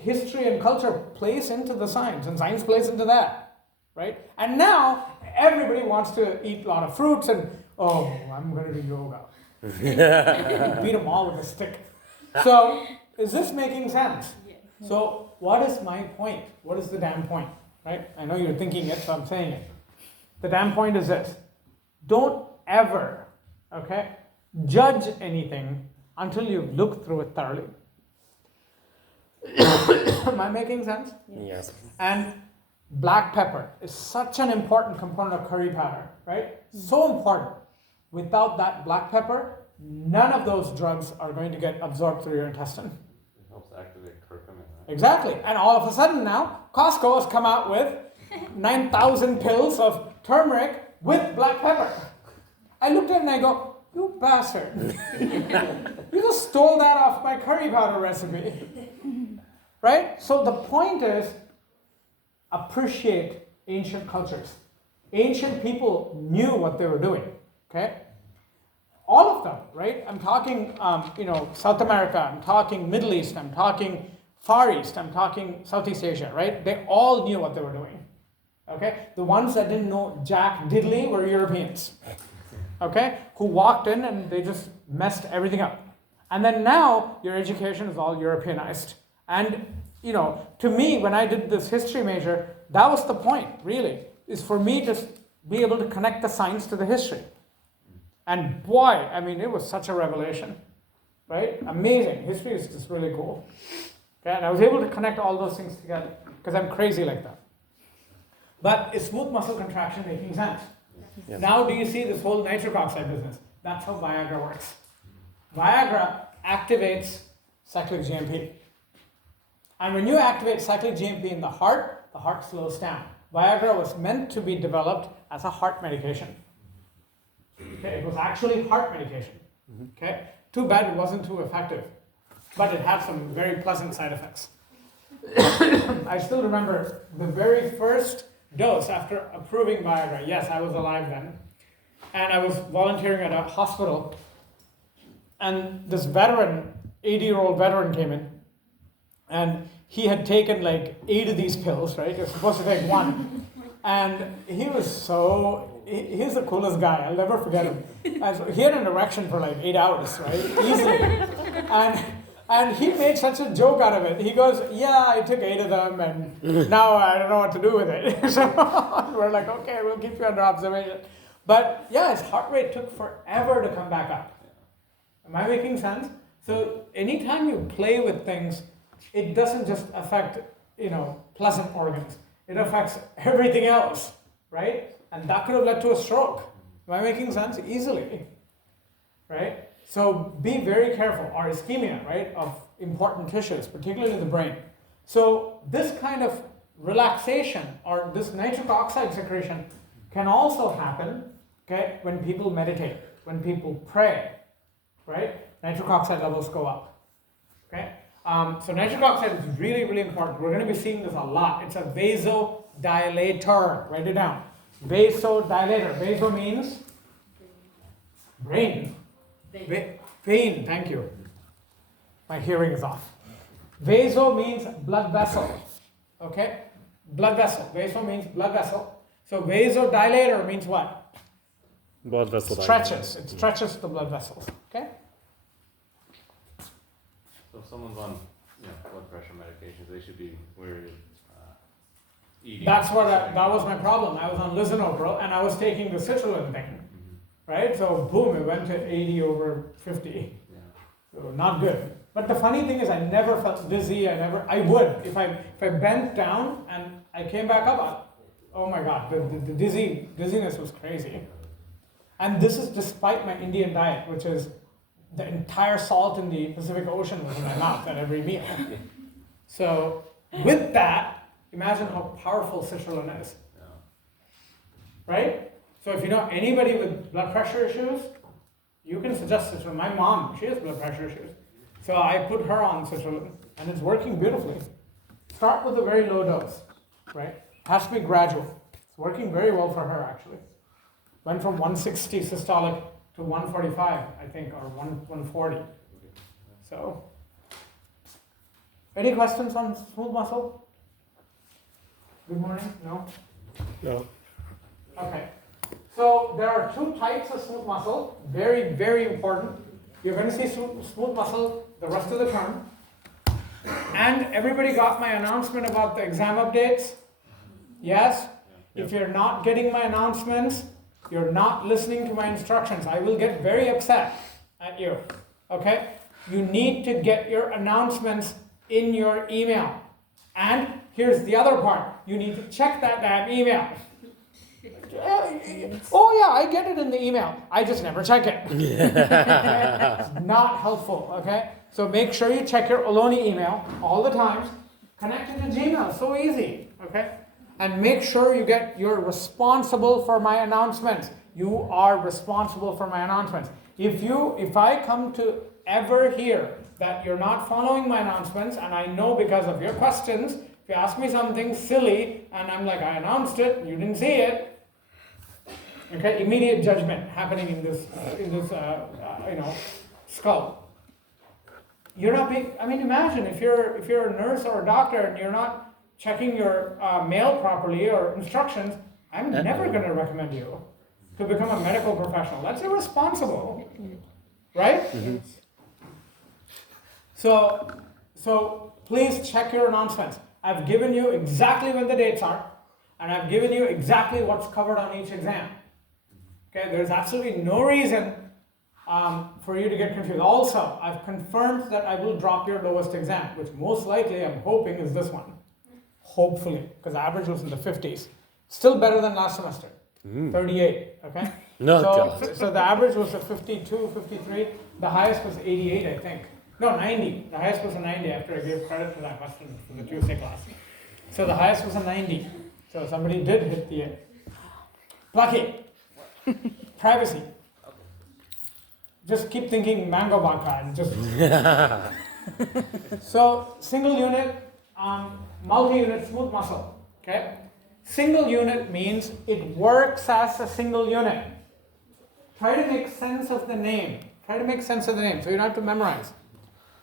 history and culture plays into the science, and science plays into that, right? And now everybody wants to eat a lot of fruits, and I'm going to do yoga. Beat them all with a stick. So, is this making sense? Yeah. So, what is my point? What is the damn point? Right? I know you're thinking it, so I'm saying it. The damn point is this. Don't ever, okay, judge anything until you've looked through it thoroughly. Am I making sense? Yes. And black pepper is such an important component of curry powder, right? So important. Without that black pepper, none of those drugs are going to get absorbed through your intestine. It helps activate curcumin, right? Exactly. And all of a sudden now, Costco has come out with 9,000 pills of turmeric with black pepper. I looked at it and I go, you bastard. You just stole that off my curry powder recipe. Right? So the point is, appreciate ancient cultures. Ancient people knew what they were doing. Okay? All of them, right? I'm talking, South America, I'm talking Middle East, I'm talking Far East, I'm talking Southeast Asia, right? They all knew what they were doing, okay? The ones that didn't know jack diddly were Europeans, okay? Who walked in and they just messed everything up. And then now, your education is all Europeanized. And, to me, when I did this history major, that was the point, really, is for me to be able to connect the science to the history. And boy, it was such a revelation, right? Amazing. History is just really cool. Okay, and I was able to connect all those things together because I'm crazy like that. But is smooth muscle contraction making sense? Yes. Now do you see this whole nitric oxide business? That's how Viagra works. Viagra activates cyclic GMP. And when you activate cyclic GMP in the heart slows down. Viagra was meant to be developed as a heart medication. Okay, it was actually heart medication. Okay, too bad it wasn't too effective, but it had some very pleasant side effects. I still remember the very first dose after approving Viagra. Yes, I was alive then, and I was volunteering at a hospital, and this veteran, 80-year-old veteran came in, and he had taken like 8 of these pills, right? You're supposed to take one. And he was he's the coolest guy. I'll never forget him. And so he had an erection for like 8 hours, right? Easily. And he made such a joke out of it. He goes, yeah, I took 8 of them and now I don't know what to do with it. So we're like, okay, we'll keep you under observation. But yeah, his heart rate took forever to come back up. Am I making sense? So anytime you play with things, it doesn't just affect, pleasant organs. It affects everything else, right? And that could have led to a stroke. Am I making sense? Easily, right? So be very careful, or ischemia, right, of important tissues, particularly the brain. So this kind of relaxation or this nitric oxide secretion can also happen, okay, when people meditate, when people pray, right? Nitric oxide levels go up, okay? So nitric oxide is really, really important. We're going to be seeing this a lot. It's a vasodilator. Write it down. Vasodilator. Vaso means brain. Vein. Thank you. My hearing is off. Vaso means blood vessel. Okay? Blood vessel. Vaso means blood vessel. So vasodilator means what? Blood vessel Stretches. It stretches the blood vessels. Okay? So if someone's on blood pressure medications, they should be wary of eating. That was my problem. I was on lisinopril and I was taking the citrulline thing, right? So boom, it went to 80/50. Yeah. So not good. But the funny thing is, I never felt dizzy. I would if I bent down and I came back up. Oh my God, the dizziness was crazy. And this is despite my Indian diet, which is the entire salt in the Pacific Ocean was in my mouth at every meal. So with that, imagine how powerful citrulline is, right? So if you know anybody with blood pressure issues, you can suggest citrulline. My mom, she has blood pressure issues. So I put her on citrulline, and it's working beautifully. Start with a very low dose, right? Has to be gradual. It's working very well for her, actually. Went from 160 systolic to 145, I think, or 140. So, any questions on smooth muscle? Good morning? No? No. Okay. So there are 2 types of smooth muscle, very, very important. You're going to see smooth muscle the rest of the term. And everybody got my announcement about the exam updates? Yes? If you're not getting my announcements, you're not listening to my instructions. I will get very upset at you, okay? You need to get your announcements in your email. And here's the other part. You need to check that damn email. Oh yeah, I get it in the email. I just never check it. It's not helpful, okay? So make sure you check your Oloni email all the time. Connect it to Gmail, so easy, okay? And make sure you're responsible for my announcements. You are responsible for my announcements. If I come to ever hear that you're not following my announcements, and I know because of your questions, if you ask me something silly, and I'm like, I announced it, you didn't see it, okay, immediate judgment happening in this skull. You're not being, imagine if you're a nurse or a doctor and you're not checking your mail properly or instructions, I'm never going to recommend you to become a medical professional. That's irresponsible, right? Mm-hmm. So please check your announcements. I've given you exactly when the dates are, and I've given you exactly what's covered on each exam. Okay, there's absolutely no reason for you to get confused. Also, I've confirmed that I will drop your lowest exam, which most likely I'm hoping is this one. Hopefully, because average was in the 50s. Still better than last semester, 38, okay? No, So, God. so the average was a 52, 53. The highest was 88, I think. No, 90. The highest was a 90 after I gave credit to that question for the Tuesday class. So the highest was a 90. So somebody did hit the lucky. Privacy. Just keep thinking mango vodka and just. So single unit, multi-unit smooth muscle. Okay. Single unit means it works as a single unit. Try to make sense of the name. Try to make sense of the name so you don't have to memorize.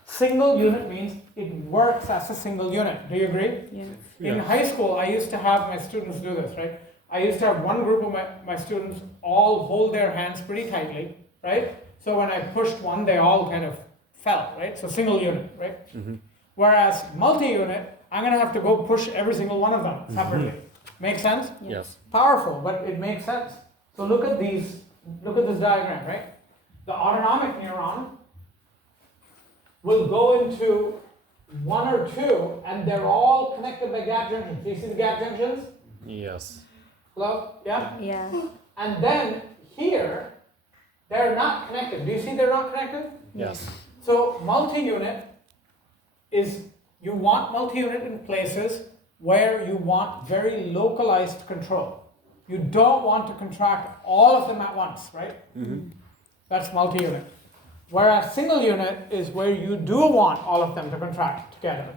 Single unit means it works as a single unit. Do you agree? Yes. In high school, I used to have my students do this, right? I used to have one group of my students all hold their hands pretty tightly, right? So when I pushed one, they all kind of fell, right? So single unit, right? Whereas multi-unit, I'm going to have to go push every single one of them separately. Make sense? Yes. Powerful, but it makes sense. So look at this diagram, right? The autonomic neuron will go into one or two, and they're all connected by gap junctions. Do you see the gap junctions? Yes. Hello? Yeah? Yeah. And then here, they're not connected. Do you see they're not connected? Yes. So multi-unit is, you want multi-unit in places where you want very localized control. You don't want to contract all of them at once, right? That's multi-unit. Whereas single unit is where you do want all of them to contract together.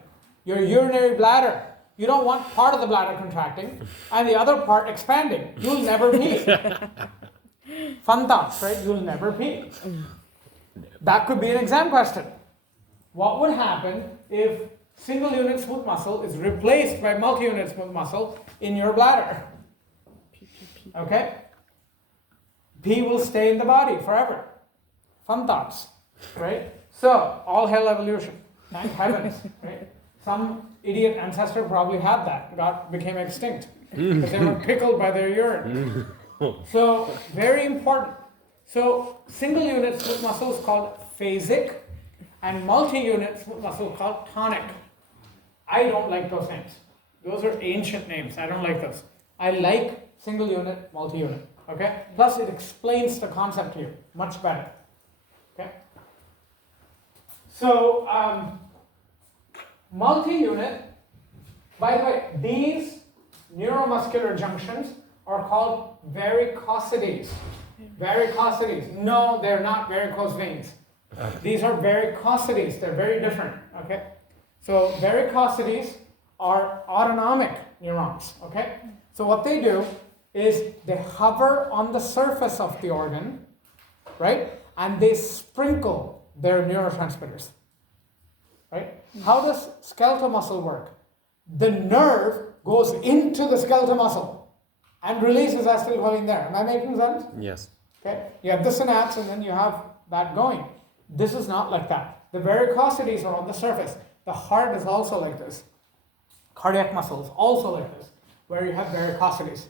Your urinary bladder, you don't want part of the bladder contracting and the other part expanding. You'll never pee. Fun thoughts, right? You'll never pee. That could be an exam question. What would happen if single unit smooth muscle is replaced by multi-unit smooth muscle in your bladder? Okay? Pee will stay in the body forever. Fun thoughts, right? So, all hell evolution. Thank heavens, right? Some idiot ancestor probably had that, became extinct because they were pickled by their urine. So, very important. So, single unit smooth muscle is called phasic, and multi-unit smooth muscle is called tonic. I don't like those names. Those are ancient names. I don't like those. I like single unit, multi-unit. Okay? Plus, it explains the concept to you much better. Okay? So, multi-unit, by the way, these neuromuscular junctions are called varicosities. Varicosities. No, they're not varicose veins. These are varicosities. They're very different. Okay? So, varicosities are autonomic neurons. Okay? So, what they do is they hover on the surface of the organ, right? And they sprinkle their neurotransmitters, right? How does skeletal muscle work? The nerve goes into the skeletal muscle and releases acetylcholine there. Am I making sense? Yes. Okay. You have the synapse and then you have that going. This is not like that. The varicosities are on the surface. The heart is also like this. Cardiac muscle is also like this, where you have varicosities,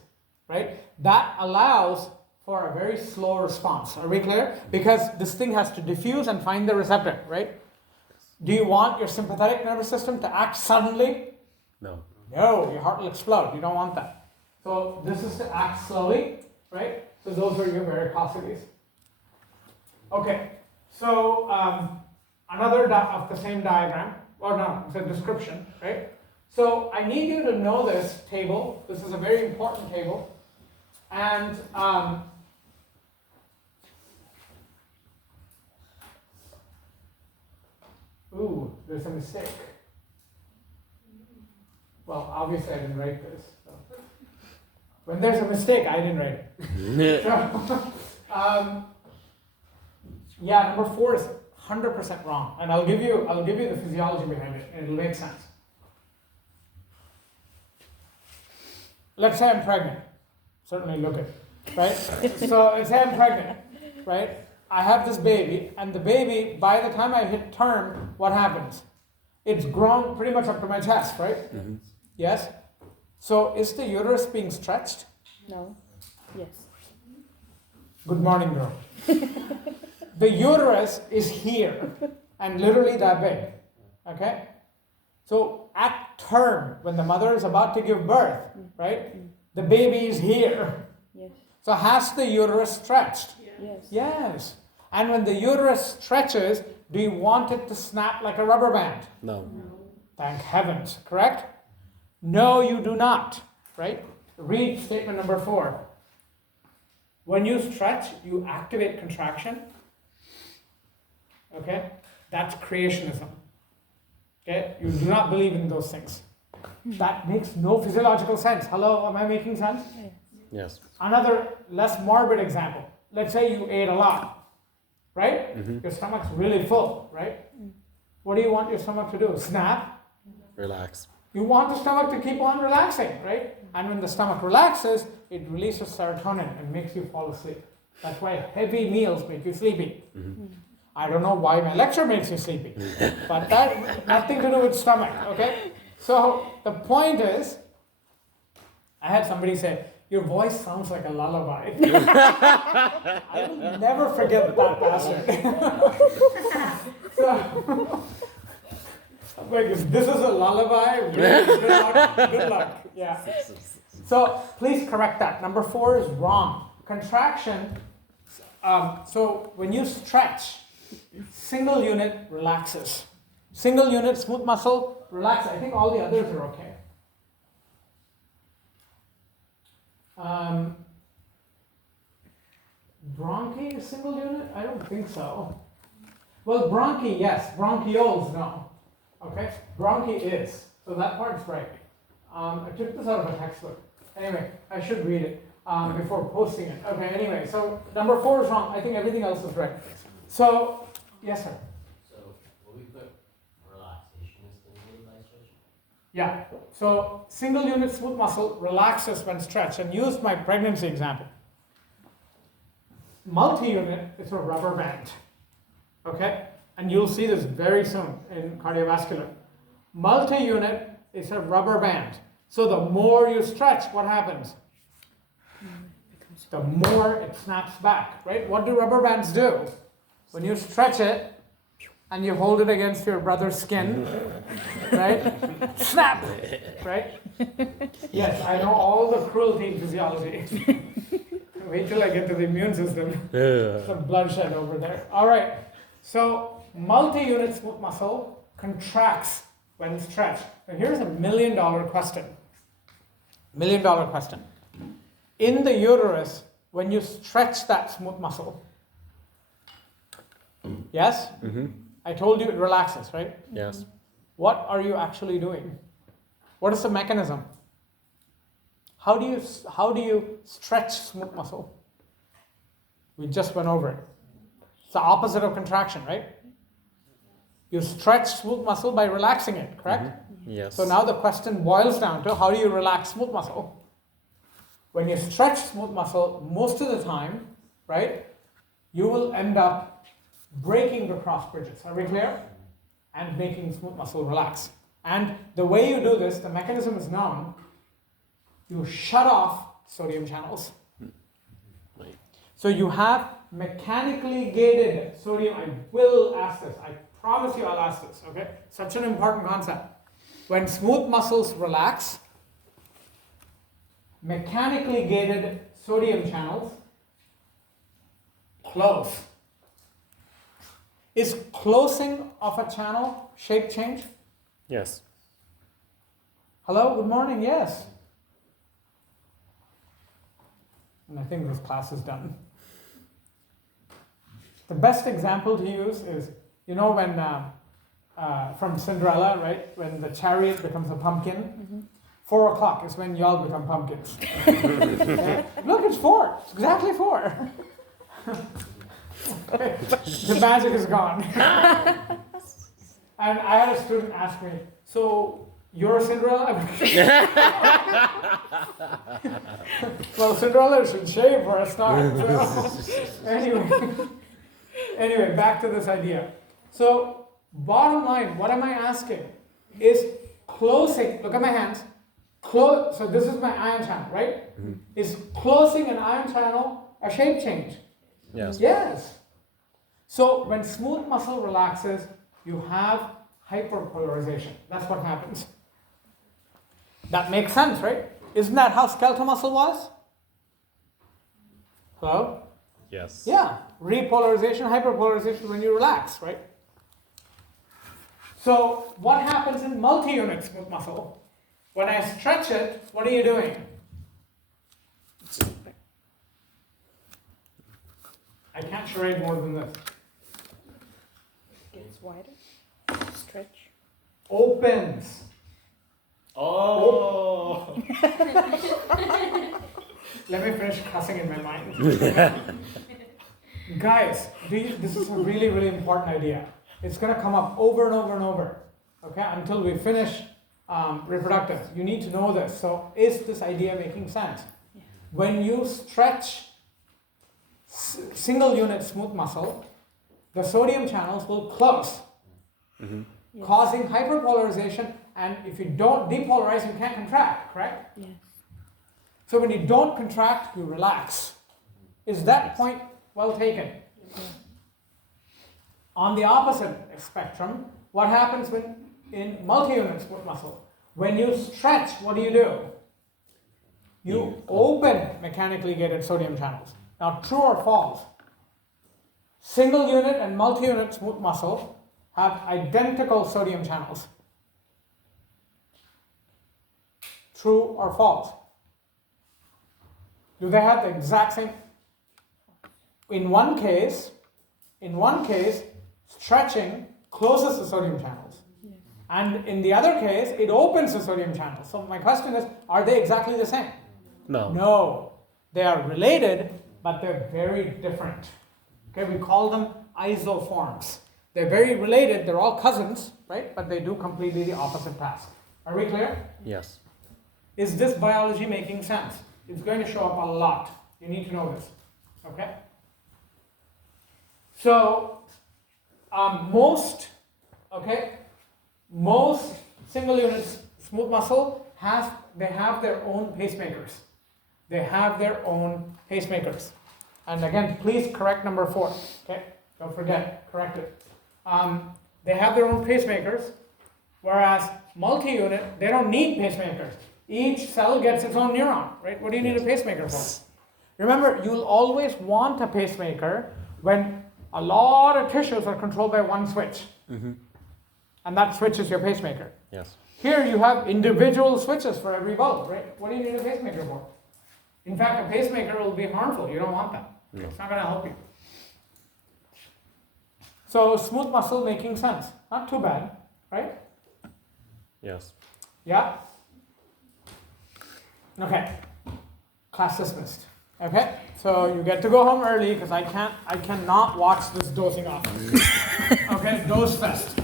right? That allows for a very slow response. Are we clear? Because this thing has to diffuse and find the receptor, right? Do you want your sympathetic nervous system to act suddenly? No. No, your heart will explode. You don't want that. So this is to act slowly, right? So those are your varicosities. Okay, so another of the same diagram, or no, it's a description, right? So I need you to know this table. This is a very important table. And ooh, there's a mistake. Well, obviously I didn't write this. So. When there's a mistake, I didn't write it. So, yeah, number 4 is 100% wrong, and I'll give you the physiology behind it, and it'll make sense. Let's say I'm pregnant. Certainly look it, right? So let's say I'm pregnant, right? I have this baby, and the baby, by the time I hit term, what happens? It's grown pretty much up to my chest, right? Yes? So is the uterus being stretched? No. Yes. Good morning, girl. the uterus is here and literally that big. Okay? So at term, when the mother is about to give birth, right? The baby is here. Yes. So has the uterus stretched? Yes. Yes. And when the uterus stretches, do you want it to snap like a rubber band? No. Thank heavens, correct? No, you do not, right? Read statement number 4. When you stretch, you activate contraction. Okay? That's creationism. Okay? You do not believe in those things. That makes no physiological sense. Hello, am I making sense? Yes. Another less morbid example. Let's say you ate a lot, right? Your stomach's really full, right? What do you want your stomach to do? Snap? Relax. You want the stomach to keep on relaxing, right? And when the stomach relaxes, it releases serotonin and makes you fall asleep. That's why heavy meals make you sleepy. I don't know why my lecture makes you sleepy, but that nothing to do with stomach, okay? So the point is, I had somebody say, your voice sounds like a lullaby. I will never forget that bastard. So, I'm like, if this is a lullaby, really, good luck. Yeah. So please correct that. Number 4 is wrong. Contraction. So when you stretch, single unit relaxes. Single unit smooth muscle relaxes. I think all the others are okay. Bronchi is single unit? I don't think so. Well, bronchi, yes. Bronchioles, no. Okay? Bronchi is. So that part's right. I took this out of a textbook. Anyway, I should read it before posting it. Okay, anyway, so number 4 is wrong. I think everything else is right. So, yes, sir. So, will we put relaxation as stimulated by stretching? Yeah. So, single unit smooth muscle relaxes when stretched. And use my pregnancy example. Multi-unit is a rubber band. Okay? And you'll see this very soon in cardiovascular. Multi-unit is a rubber band. So the more you stretch, what happens? The more it snaps back, right? What do rubber bands do? When you stretch it and you hold it against your brother's skin, right? Snap, right? Yes, I know all the cruelty in physiology. Wait till I get to the immune system. Some bloodshed over there. All right. So multi-unit smooth muscle contracts when stretched. Now here's a $1 million question. $1 million question. In the uterus, when you stretch that smooth muscle, yes? I told you it relaxes, right? Yes. What are you actually doing? What is the mechanism? How do you stretch smooth muscle? We just went over it. It's the opposite of contraction, right? You stretch smooth muscle by relaxing it, correct? Yes. So now the question boils down to how do you relax smooth muscle? When you stretch smooth muscle, most of the time, right, you will end up breaking the cross bridges. Are we clear? And making smooth muscle relax. And the way you do this, the mechanism is known. You shut off sodium channels. So you have mechanically gated sodium. I will ask this. I promise you I'll ask this. Okay? Such an important concept. When smooth muscles relax, mechanically gated sodium channels close. Is closing of a channel shape change? Yes. Hello, good morning, yes. And I think this class is done. The best example to use is, you know when, from Cinderella, right? When the chariot becomes a pumpkin, 4 o'clock is when y'all become pumpkins. Okay? Look, it's 4. It's exactly 4. The magic is gone. And I had a student ask me, so you're Cinderella? Well, Cinderella should shave for a start. So. Anyway, back to this idea. So, bottom line, what am I asking? Is closing, look at my hands, so this is my ion channel, right? Is closing an ion channel a shape change? Yes. Yes. So when smooth muscle relaxes, you have hyperpolarization. That's what happens. That makes sense, right? Isn't that how skeletal muscle was? Hello? Yes. Yeah, repolarization, hyperpolarization when you relax, right? So what happens in multi-unit smooth muscle? When I stretch it, what are you doing? I can't charade more than this. Gets wider. Stretch. Opens. Oh. Let me finish cussing in my mind. Guys, this is a really, really important idea. It's going to come up over and over and over, okay, until we finish reproductive. You need to know this. So is this idea making sense? Yeah. When you stretch single unit smooth muscle, the sodium channels will close, Yes. causing hyperpolarization, and if you don't depolarize, you can't contract, correct? Yes. So when you don't contract, you relax. Is that point well taken? On the opposite spectrum, what happens when in multi-unit smooth muscle? When you stretch, what do? You open mechanically gated sodium channels. Now, true or false? Single unit and multi-unit smooth muscle have identical sodium channels. True or false? Do they have the exact same? In one case, stretching closes the sodium channels. Yes. And in the other case, it opens the sodium channels. So my question is, are they exactly the same? No. No. They are related, but they're very different. Okay, we call them isoforms. They're very related, they're all cousins, right? But they do completely the opposite task. Are we clear? Yes. Is this biology making sense? It's going to show up a lot. You need to know this. Okay? So, most single unit smooth muscle they have their own pacemakers. They have their own pacemakers. And again, please correct number 4. Okay? Don't forget, correct it. They have their own pacemakers, whereas multi-unit, they don't need pacemakers. Each cell gets its own neuron, right? What do you need a pacemaker for? Remember, you'll always want a pacemaker when a lot of tissues are controlled by one switch. And that switch is your pacemaker. Yes. Here you have individual switches for every bulb, right? What do you need a pacemaker for? In fact, a pacemaker will be harmful. You don't want that. No. It's not going to help you. So smooth muscle making sense. Not too bad, right? Yes. Yeah? Okay. Class dismissed. Okay? So you get to go home early because I cannot watch this dozing off. Okay, doze fest.